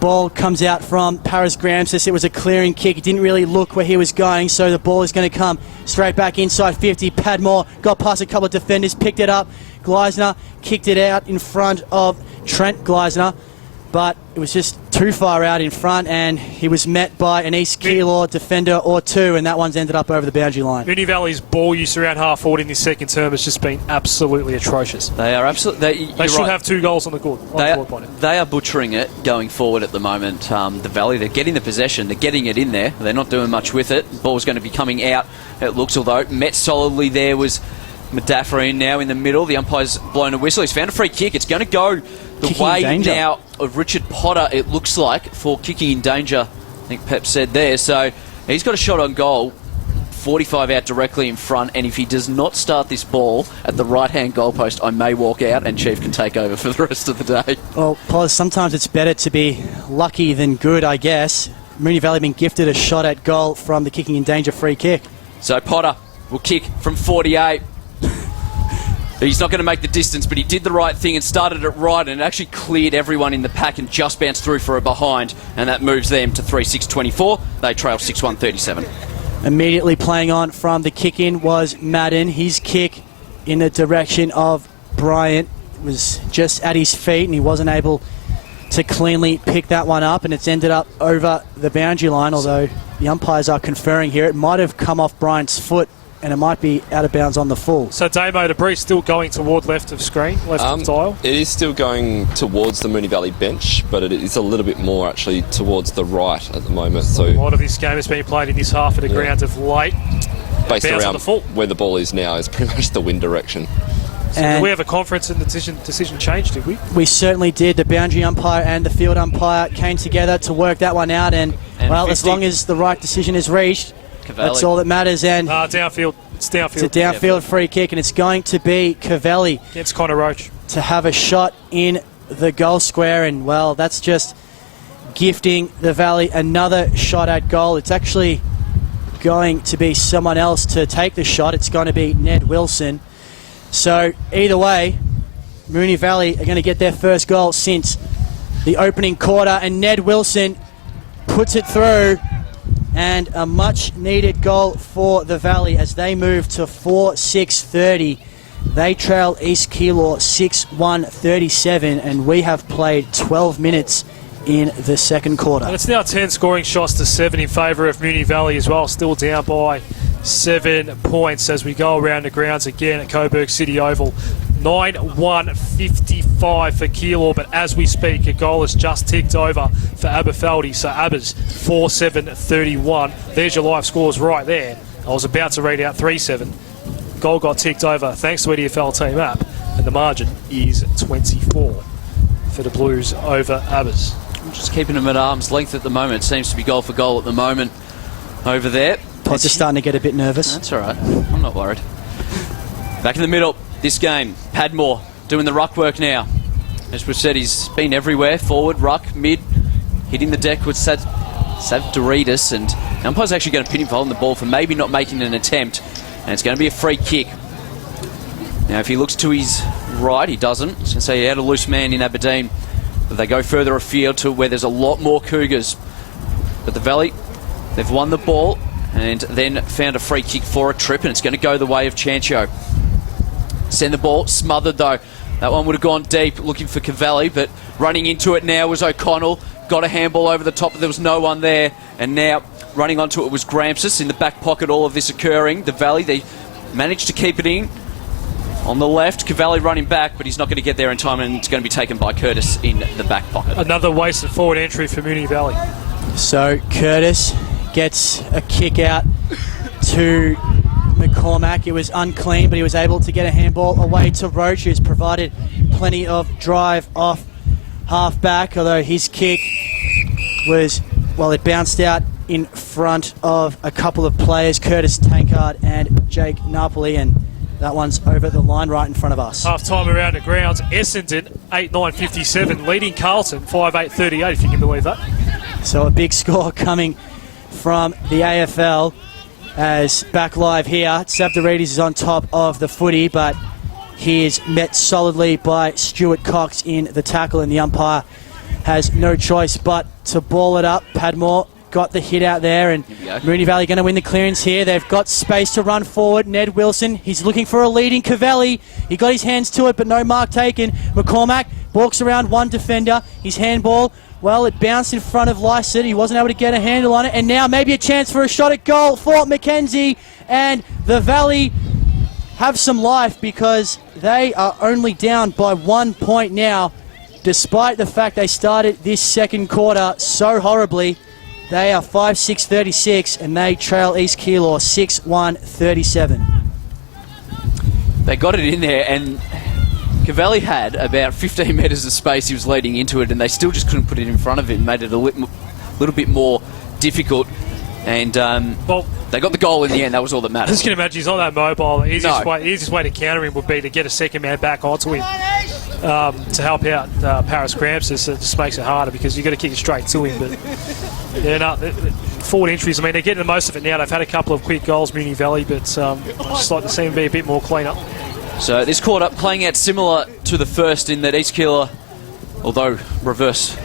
ball comes out from Paris Gramscis. It was a clearing kick. He didn't really look where he was going, so the ball is going to come straight back inside 50. Padmore got past a couple of defenders, picked it up. Gleisner kicked it out in front of Trent Gleisner, but it was just too far out in front, and he was met by an East Keilor defender or two, and that one's ended up over the boundary line. Moonee Valley's ball use around half forward in this second term has just been absolutely atrocious. They are absolutely. They should have 2 goals on the board. They are butchering it going forward at the moment. The Valley, they're getting the possession, they're getting it in there. They're not doing much with it. Ball's going to be coming out. It looks, although met solidly there was Madaffrine now in the middle. The umpire's blown a whistle. He's found a free kick. It's going to go the kicking way now of Richard Potter, it looks like, for kicking in danger. I think Pep said there. So he's got a shot on goal. 45 out directly in front, and if he does not start this ball at the right-hand goalpost, I may walk out and Chief can take over for the rest of the day. Well, Paz, sometimes it's better to be lucky than good, I guess. Moonee Valley been gifted a shot at goal from the kicking in danger free kick. So Potter will kick from 48. He's not going to make the distance, but he did the right thing and started it right, and it actually cleared everyone in the pack and just bounced through for a behind, and that moves them to 3-6-24. They trail 6-1-37. Immediately playing on from the kick-in was Madden. His kick in the direction of Bryant was just at his feet, and he wasn't able to cleanly pick that one up, and it's ended up over the boundary line, although the umpires are conferring here. It might have come off Bryant's foot, and it might be out of bounds on the full. So Damo Debris still going toward left of screen, left of dial? It is still going towards the Moonee Valley bench, but it is a little bit more actually towards the right at the moment. So a lot of this game has been played in this half at the ground of late. Based around the full. Where the ball is now is pretty much the wind direction. So did we have a conference and the decision changed, did we? We certainly did. The boundary umpire and the field umpire came together to work that one out, and well, 50. As long as the right decision is reached, Cavalli. That's all that matters. And downfield. It's downfield. It's a downfield free kick, and it's going to be Cavalli against Connor Roach to have a shot in the goal square, and well, that's just gifting the Valley another shot at goal. It's actually going to be someone else to take the shot. It's going to be Ned Wilson. So either way, Moonee Valley are going to get their first goal since the opening quarter, and Ned Wilson puts it through, and a much needed goal for the Valley as they move to 4-6-30. They trail East Keilor 6-1-37, and we have played 12 minutes in the second quarter. And it's now 10 scoring shots to 7 in favour of Moonee Valley as well, still down by 7 points as we go around the grounds again at Coburg City Oval. 9-1-55 for Keilor, but as we speak, a goal has just ticked over for Aberfeldy. So Abbas 4-7-31. There's your live scores right there. I was about to read out 3-7. Goal got ticked over thanks to EDFL team app, and the margin is 24 for the Blues over Abbas. I'm just keeping them at arm's length at the moment. Seems to be goal for goal at the moment over there. Pods are starting to get a bit nervous. That's all right. I'm not worried. Back in the middle, this game, Padmore doing the ruck work now. As we've said, he's been everywhere. Forward, ruck, mid, hitting the deck with Savdoridis, and the umpire's actually going to pin him for holding the ball for maybe not making an attempt, and it's going to be a free kick. Now, if he looks to his right, he doesn't. I was going to say he had a loose man in Aberdeen, but they go further afield to where there's a lot more Cougars. But the Valley, they've won the ball and then found a free kick for a trip, and it's going to go the way of Chancho. Send the ball, smothered though. That one would have gone deep, looking for Cavalli, but running into it now was O'Connell. Got a handball over the top, but there was no one there. And now running onto it was Gramsus in the back pocket, all of this occurring. The Valley, they managed to keep it in. On the left, Cavalli running back, but he's not going to get there in time, and it's going to be taken by Curtis in the back pocket. Another wasted forward entry for Moonee Valley. So Curtis gets a kick out to McCormack. It was unclean, but he was able to get a handball away to Roach, who's provided plenty of drive off half back, although his kick was, well, it bounced out in front of a couple of players, Curtis Tankard and Jake Napoli, and that one's over the line right in front of us. Half time around the grounds, Essendon 8-9-57, leading Carlton 5-8-38, if you can believe that. So a big score coming from the AFL. As back live here, Savdoridis is on top of the footy, but he is met solidly by Stuart Cox in the tackle, and the umpire has no choice but to ball it up. Padmore got the hit out there, and Moonee Valley going to win the clearance here. They've got space to run forward. Ned Wilson, he's looking for a leading Cavalli. He got his hands to it, but no mark taken. McCormack walks around one defender. His handball, well, it bounced in front of Lycett. He wasn't able to get a handle on it, and now maybe a chance for a shot at goal for Mackenzie, and the Valley have some life because they are only down by 1 point now, despite the fact they started this second quarter so horribly. They are 5-6-36, and they trail East Keilor 6-1-37. They got it in there, and Cavalli had about 15 metres of space. He was leading into it, and they still just couldn't put it in front of him. Made it a little bit more difficult. And well, they got the goal in the end. That was all that mattered. Just can imagine he's not that mobile. The easiest way to counter him would be to get a second man back onto him to help out Paris Gramsus. It just makes it harder because you've got to kick it straight to him. But yeah, no, forward entries, I mean, they're getting the most of it now. They've had a couple of quick goals, Moonee Valley, but just like to see them be a bit more clean up. So this quarter playing out similar to the first in that East Keilor, although reverse,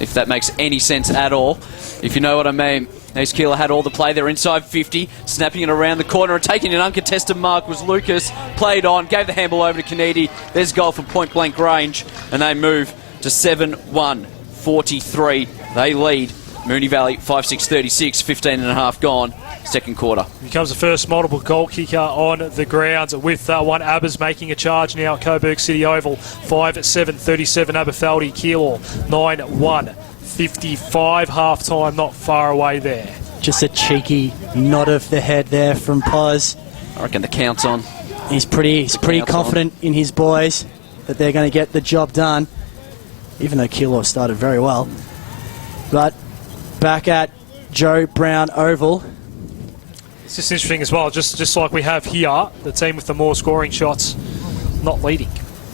if that makes any sense at all, if you know what I mean. East Keilor had all the play. They're inside 50, snapping it around the corner and taking an uncontested mark was Lucas. Played on, gave the handball over to Kennedy. There's a goal from point blank range, and they move to 7-1-43. They lead Moonee Valley 5-6-36, 15 and a half gone. Second quarter. Becomes the first multiple goal kicker on the ground with one Abbas making a charge now at Coburg City Oval. 5-7-37 Aberfeldy. Keilor 9-1-55 half time, not far away there. Just a cheeky nod of the head there from Poz. I reckon the count's on. He's pretty confident in his boys that they're going to get the job done, even though Keilor started very well. But back at Joe Brown Oval. It's just interesting as well, just like we have here, the team with the more scoring shots not leading.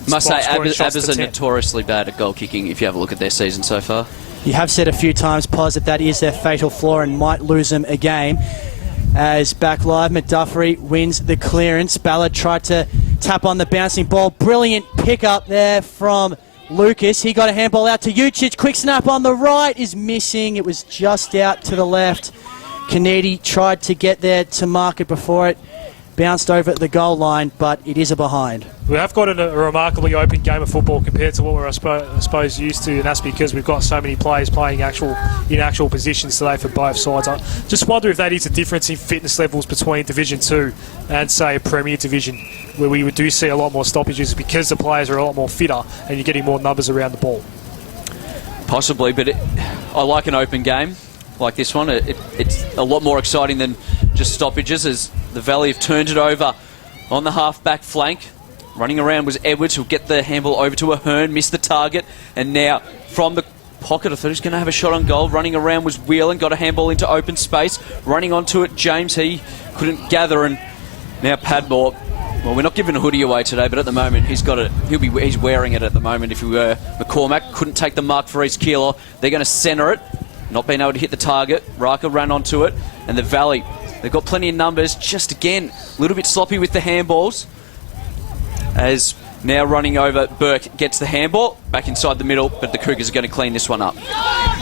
Must say, Abbas are notoriously bad at goal kicking if you have a look at their season so far. You have said a few times, Poz, that is their fatal flaw and might lose them a game. As back live, McDuffery wins the clearance. Ballard tried to tap on the bouncing ball. Brilliant pick up there from Lucas. He got a handball out to Ucic. Quick snap on the right is missing. It was just out to the left. Kennedy tried to get there to mark it before it bounced over the goal line, but it is a behind. We have got a remarkably open game of football compared to what we're, I suppose, used to, and that's because we've got so many players playing in actual positions today for both sides. I just wonder if that is a difference in fitness levels between Division 2 and, say, a Premier Division, where we do see a lot more stoppages because the players are a lot more fitter and you're getting more numbers around the ball. Possibly, but I like an open game like this one. It's a lot more exciting than just stoppages, as the Valley have turned it over on the half-back flank. Running around was Edwards, who'll get the handball over to Ahern, missed the target, and now from the pocket, I thought he was going to have a shot on goal. Running around was Whelan, got a handball into open space. Running onto it, James, he couldn't gather, and now Padmore. Well, we're not giving a hoodie away today, but at the moment he's got it. He's wearing it at the moment. If he were McCormack, couldn't take the mark for East Keilor. They're going to centre it, not being able to hit the target. Raka ran onto it, and the Valley, they've got plenty of numbers. Just again, a little bit sloppy with the handballs. As now running over, Burke gets the handball back inside the middle, but the Cougars are going to clean this one up.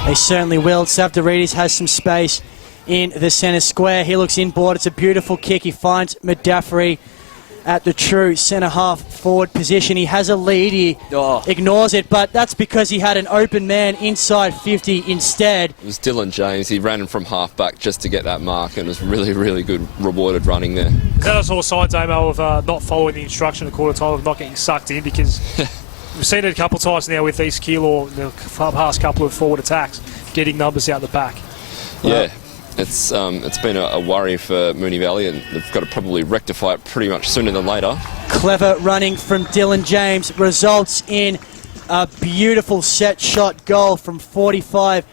They certainly will. Savdarides has some space in the centre square. He looks inboard. It's a beautiful kick. He finds Medaffery at the true centre-half forward position. He has a lead. He ignores it, but that's because he had an open man inside 50 instead. It was Dylan James. He ran from half-back just to get that mark, and it was really, really good rewarded running there. That was all signs, Amo, of not following the instruction at quarter time, of not getting sucked in, because we've seen it a couple of times now with East Keilor in the past couple of forward attacks, getting numbers out the back. Yeah. It's been a worry for Moonee Valley, and they've got to probably rectify it pretty much sooner than later. Clever running from Dylan James results in a beautiful set shot goal from 45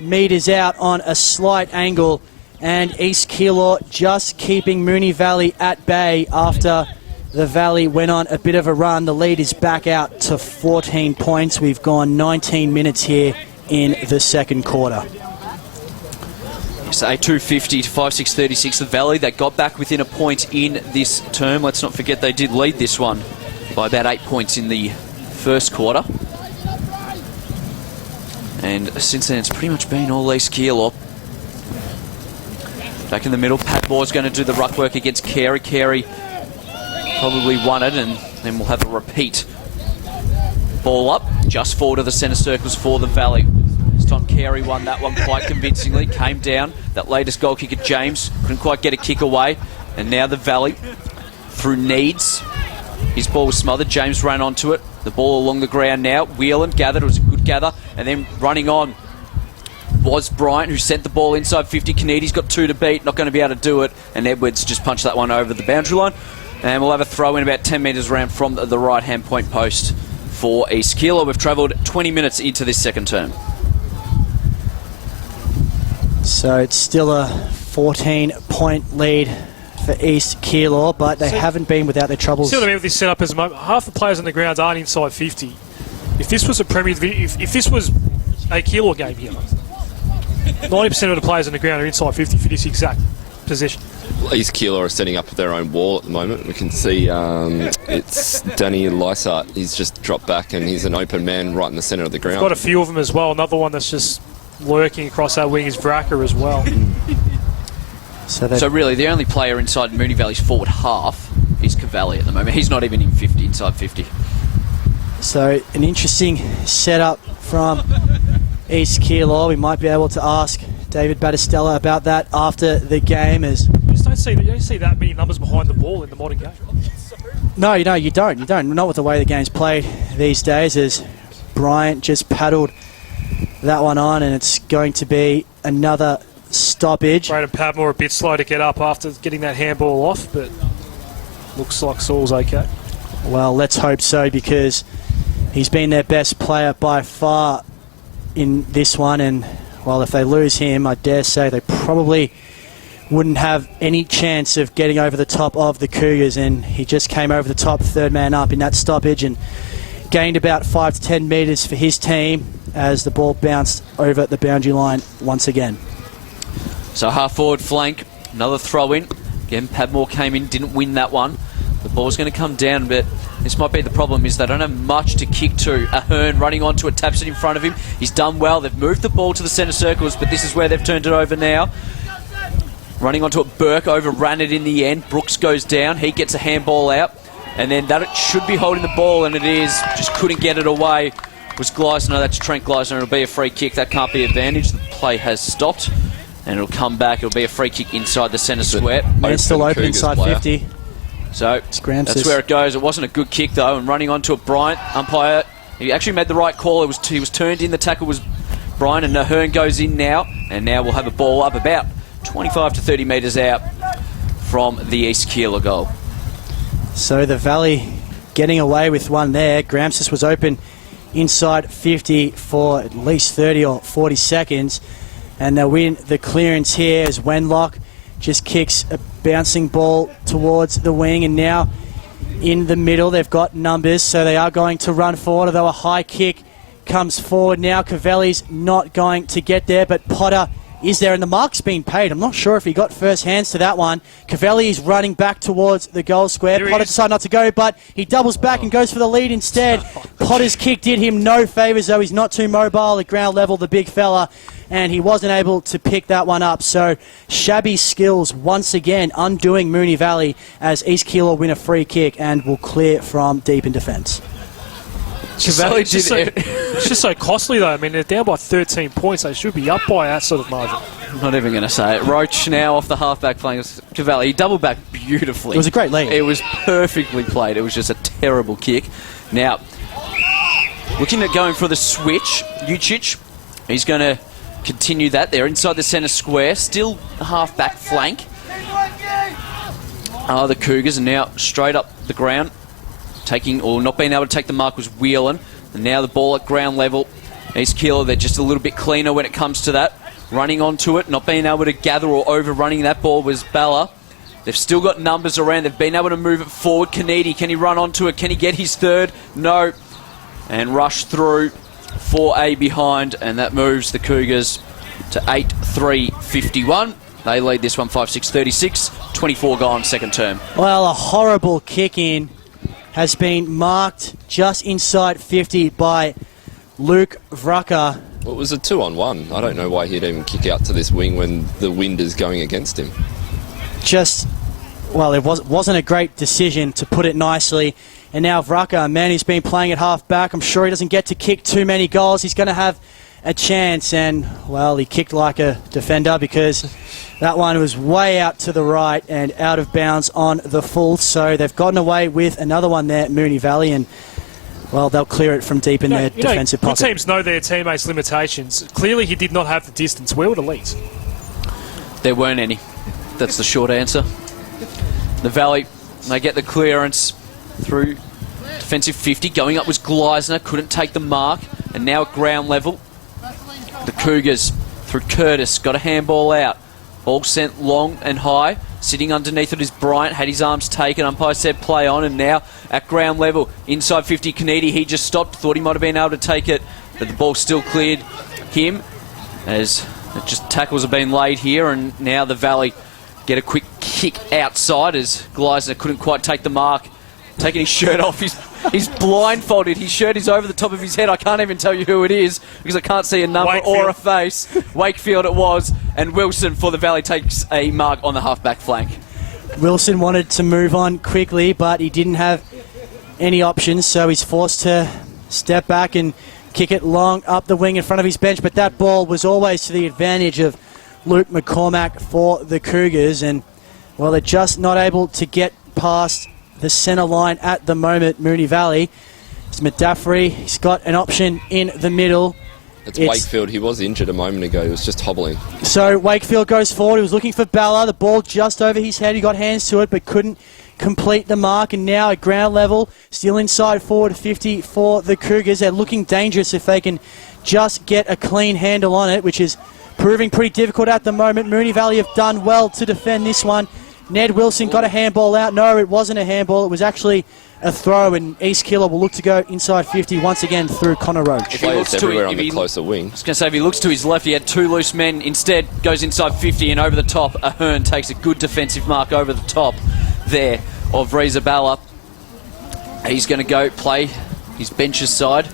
metres out on a slight angle, and East Keilor just keeping Moonee Valley at bay after the Valley went on a bit of a run. The lead is back out to 14 points. We've gone 19 minutes here in the second quarter. So 250 to 5-6-36. The Valley, they got back within a point in this term. Let's not forget they did lead this one by about 8 points in the first quarter. And since then, it's pretty much been all East Keilor. Back in the middle, Padmore's going to do the ruck work against Carey. Carey probably won it, and then we'll have a repeat. Ball up, just forward of the centre circles for the Valley. This time Carey won that one quite convincingly. Came down. That latest goal kicker, James, couldn't quite get a kick away. And now the Valley, through Needs. His ball was smothered. James ran onto it. The ball along the ground now. Whelan gathered. It was a good gather. And then running on was Bryant, who sent the ball inside 50. Canedy's got 2 to beat. Not going to be able to do it. And Edwards just punched that one over the boundary line. And we'll have a throw in about 10 metres around from the right-hand point post for East Keilor. We've travelled 20 minutes into this second term. So it's still a 14-point lead for East Keilor, but they haven't been without their troubles. See what I mean with this setup as half the players on the ground aren't inside 50. If this was a Premier, if this was a Keilor game here, 90% of the players on the ground are inside 50 for this exact position. East Keilor are setting up their own wall at the moment. We can see it's Danny Lysart. He's just dropped back, and he's an open man right in the centre of the ground. Got a few of them as well. Another one that's just lurking across that wing is Vracker as well. So really, the only player inside Moonee Valley's forward half is Cavalli at the moment. He's not even in 50, inside 50. So an interesting setup from East Keilor. We might be able to ask David Battistella about that after the game. As you just don't see that many numbers behind the ball in the modern game. No, you don't. You don't. Not with the way the game's played these days. As Bryant just paddled that one on, and it's going to be another stoppage. Braden Padmore a bit slow to get up after getting that handball off, but looks like Saul's okay. Well, let's hope so, because he's been their best player by far in this one, and well, if they lose him, I dare say they probably wouldn't have any chance of getting over the top of the Cougars, and he just came over the top, third man up in that stoppage, and gained about 5 to 10 metres for his team as the ball bounced over the boundary line once again. So half forward flank, another throw in. Again, Padmore came in, didn't win that one. The ball's going to come down, but this might be the problem, is they don't have much to kick to. Ahern running onto it, taps it in front of him. He's done well. They've moved the ball to the centre circles, but this is where they've turned it over now. Running onto it, Burke overran it in the end. Brooks goes down. He gets a handball out. And then that it should be holding the ball, and it is. Just couldn't get it away. Was Gleisner. That's Trent Gleisner. It'll be a free kick. That can't be advantage. The play has stopped. And it'll come back. It'll be a free kick inside the centre square. Man still open inside player. 50. So that's where it goes. It wasn't a good kick, though. And running onto it, Bryant, umpire, he actually made the right call. He was turned in. The tackle was Bryant, and Nahern goes in now. And now we'll have a ball up about 25 to 30 metres out from the East Keilor goal. So the Valley getting away with one there. Gramscis was open inside 50 for at least 30 or 40 seconds. And they'll win the clearance here as Wenlock just kicks a bouncing ball towards the wing. And now in the middle, they've got numbers, so they are going to run forward, although a high kick comes forward now. Cavelli's not going to get there, but Potter is there, and the mark's been paid. I'm not sure if he got first hands to that one. Cavelli is running back towards the goal square. Potter decided not to go, but he doubles back and goes for the lead instead. Potter's kick did him no favours, though. He's not too mobile at ground level, the big fella, and he wasn't able to pick that one up. So shabby skills once again undoing Moonee Valley as East Keilor win a free kick and will clear from deep in defence. It's just so costly, though. I mean, they're down by 13 points. They should be up by that sort of margin. I'm not even going to say it. Roach now off the half-back flank. Cavalli, he doubled back beautifully. It was a great lead. It was perfectly played. It was just a terrible kick. Now, looking at going for the switch, Ucic, he's going to continue that. They're inside the centre square. Still half-back flank. The Cougars are now straight up the ground. Taking, or not being able to take the mark was Whelan. And now the ball at ground level. East Keilor, they're just a little bit cleaner when it comes to that. Running onto it, not being able to gather or overrunning that ball was Bella. They've still got numbers around. They've been able to move it forward. Kanedi, can he run onto it? Can he get his third? No. And rush through for a behind. And that moves the Cougars to 8-3-51. They lead this one 5-6-36. 24 gone, second term. Well, a horrible kick in has been marked just inside 50 by Luke Vrucker. Well, it was a 2-on-1. I don't know why he'd even kick out to this wing when the wind is going against him. It wasn't a great decision, to put it nicely. And now Vrucker, man, he's been playing at half-back. I'm sure he doesn't get to kick too many goals. He's going to have a chance. And, well, he kicked like a defender because that one was way out to the right and out of bounds on the full. So they've gotten away with another one there at Moonee Valley, and, well, they'll clear it from deep in their defensive pocket. Good teams know their teammates' limitations. Clearly he did not have the distance. Where would it lead? There weren't any. That's the short answer. The Valley, they get the clearance through defensive 50. Going up was Gleisner, couldn't take the mark. And now at ground level, the Cougars, through Curtis, got a handball out. Ball sent long and high. Sitting underneath it is Bryant, had his arms taken. Umpire said play on, and now at ground level, inside 50, Kanedi, he just stopped. Thought he might have been able to take it, but the ball still cleared him as just tackles have been laid here, and now the Valley get a quick kick outside as Gleisner couldn't quite take the mark. Taking his shirt off, he's blindfolded. His shirt is over the top of his head. I can't even tell you who it is because I can't see a number or a face. Wakefield it was, and Wilson for the Valley takes a mark on the half-back flank. Wilson wanted to move on quickly, but he didn't have any options, so he's forced to step back and kick it long up the wing in front of his bench. But that ball was always to the advantage of Luke McCormack for the Cougars, and, well, they're just not able to get past the centre line at the moment. Moonee Valley. It's Madaffrey. He's got an option in the middle. It's Wakefield. He was injured a moment ago. He was just hobbling. So Wakefield goes forward. He was looking for Balla. The ball just over his head. He got hands to it but couldn't complete the mark. And now at ground level, still inside forward 50 for the Cougars. They're looking dangerous if they can just get a clean handle on it, which is proving pretty difficult at the moment. Moonee Valley have done well to defend this one. Ned Wilson got a handball out. No, it wasn't a handball. It was actually a throw, and East Keilor will look to go inside 50 once again through Connor Roach. If he looks everywhere on the closer wing. I was going to say, if he looks to his left, he had two loose men. Instead, goes inside 50 and over the top. Ahern takes a good defensive mark over the top there of Reza Balla. He's going to go play his bench's side.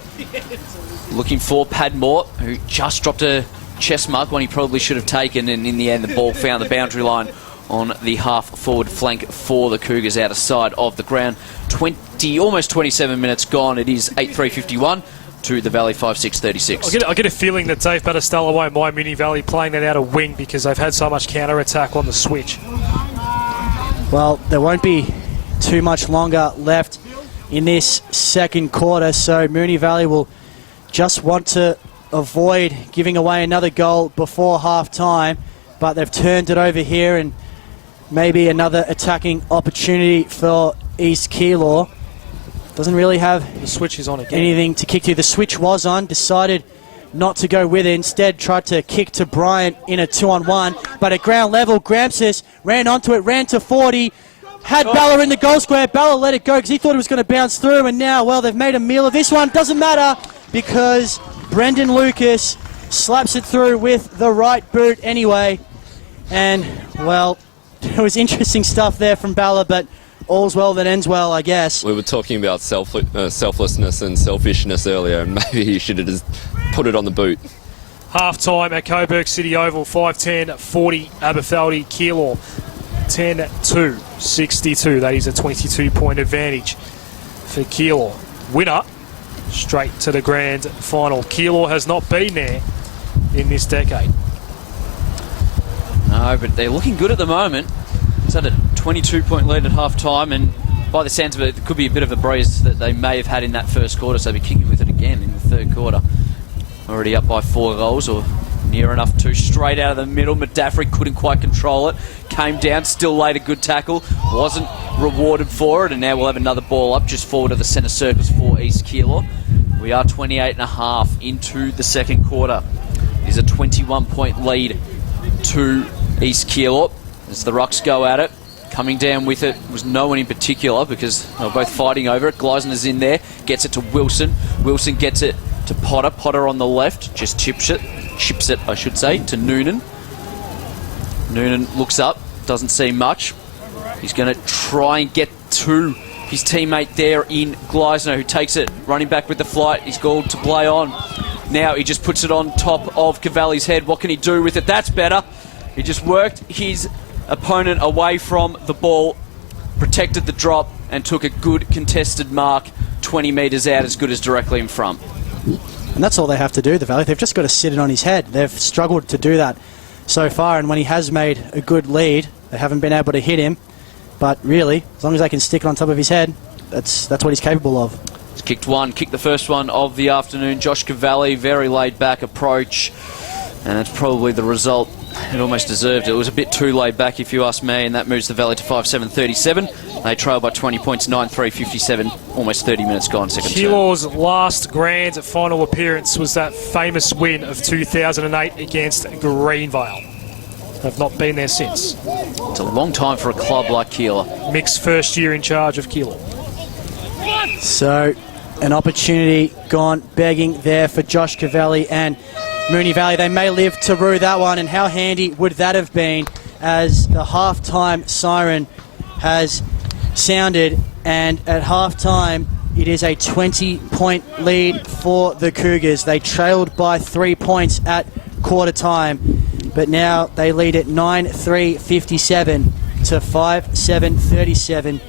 Looking for Padmore, who just dropped a chest mark, one he probably should have taken, and in the end the ball found the boundary line on the half-forward flank for the Cougars out of sight of the ground. Almost 27 minutes gone. It is 8-3-51 to the Valley 5-6-36. I get a feeling that Dave Battistello won't mind Moonee Valley playing that out of wing because they've had so much counter-attack on the switch. Well, there won't be too much longer left in this second quarter, so Moonee Valley will just want to avoid giving away another goal before half-time, but they've turned it over here, and maybe another attacking opportunity for East Keilor. Doesn't really have the switch is on again. Anything to kick to. The switch was on, decided not to go with it. Instead, tried to kick to Bryant in a 2-on-1, but at ground level, Gramsis ran onto it, ran to 40, had Bella in the goal square. Bella let it go because he thought it was going to bounce through, and now, well, they've made a meal of this one. Doesn't matter because Brendan Lucas slaps it through with the right boot anyway. And, well, it was interesting stuff there from Balla, but all's well that ends well, I guess. We were talking about selflessness and selfishness earlier, and maybe he should have just put it on the boot. Half-time at Coburg City Oval, 5-10, 40, Aberfeldy, Keilor, 10-2, 62. That is a 22-point advantage for Keilor. Winner, straight to the grand final. Keilor has not been there in this decade. No, but they're looking good at the moment. It's at a 22-point lead at half-time, and by the sounds of it, it could be a bit of a breeze that they may have had in that first quarter, so they'll be kicking with it again in the third quarter. Already up by 4 goals, or near enough to. Straight out of the middle, Madaffrey couldn't quite control it. Came down, still laid a good tackle. Wasn't rewarded for it, and now we'll have another ball up just forward of the centre circles for East Keilor. We are 28.5 into the second quarter. There's a 21-point lead to East Keilor as the Rucks go at it. Coming down with it was no one in particular because they were both fighting over it. Gleisner's in there, gets it to Wilson. Wilson gets it to Potter. Potter on the left, just chips it, I should say, to Noonan. Noonan looks up, doesn't see much. He's going to try and get to his teammate there in Gleisner, who takes it, running back with the flight. He's called to play on. Now he just puts it on top of Cavalli's head. What can he do with it? That's better. He just worked his opponent away from the ball, protected the drop, and took a good contested mark 20 metres out, as good as directly in front. And that's all they have to do, the Valley. They've just got to sit it on his head. They've struggled to do that so far, and when he has made a good lead, they haven't been able to hit him. But really, as long as they can stick it on top of his head, that's what he's capable of. He's kicked the first one of the afternoon. Josh Cavalli, very laid-back approach, and that's probably the result. It almost deserved it. It was a bit too laid back, if you ask me, and that moves the Valley to 5-7-37. They trail by 20 points, 9-3-57. Almost 30 minutes gone, second term. Keilor's last grand final appearance was that famous win of 2008 against Greenvale. They've not been there since. It's a long time for a club like Keilor. Mick's first year in charge of Keilor. So, an opportunity gone begging there for Josh Cavalli and Moonee Valley. They may live to rue that one, and how handy would that have been as the half-time siren has sounded, and at half-time it is a 20-point lead for the Cougars. They trailed by 3 points at quarter-time, but now they lead at 9-3-57 to 5-7-37.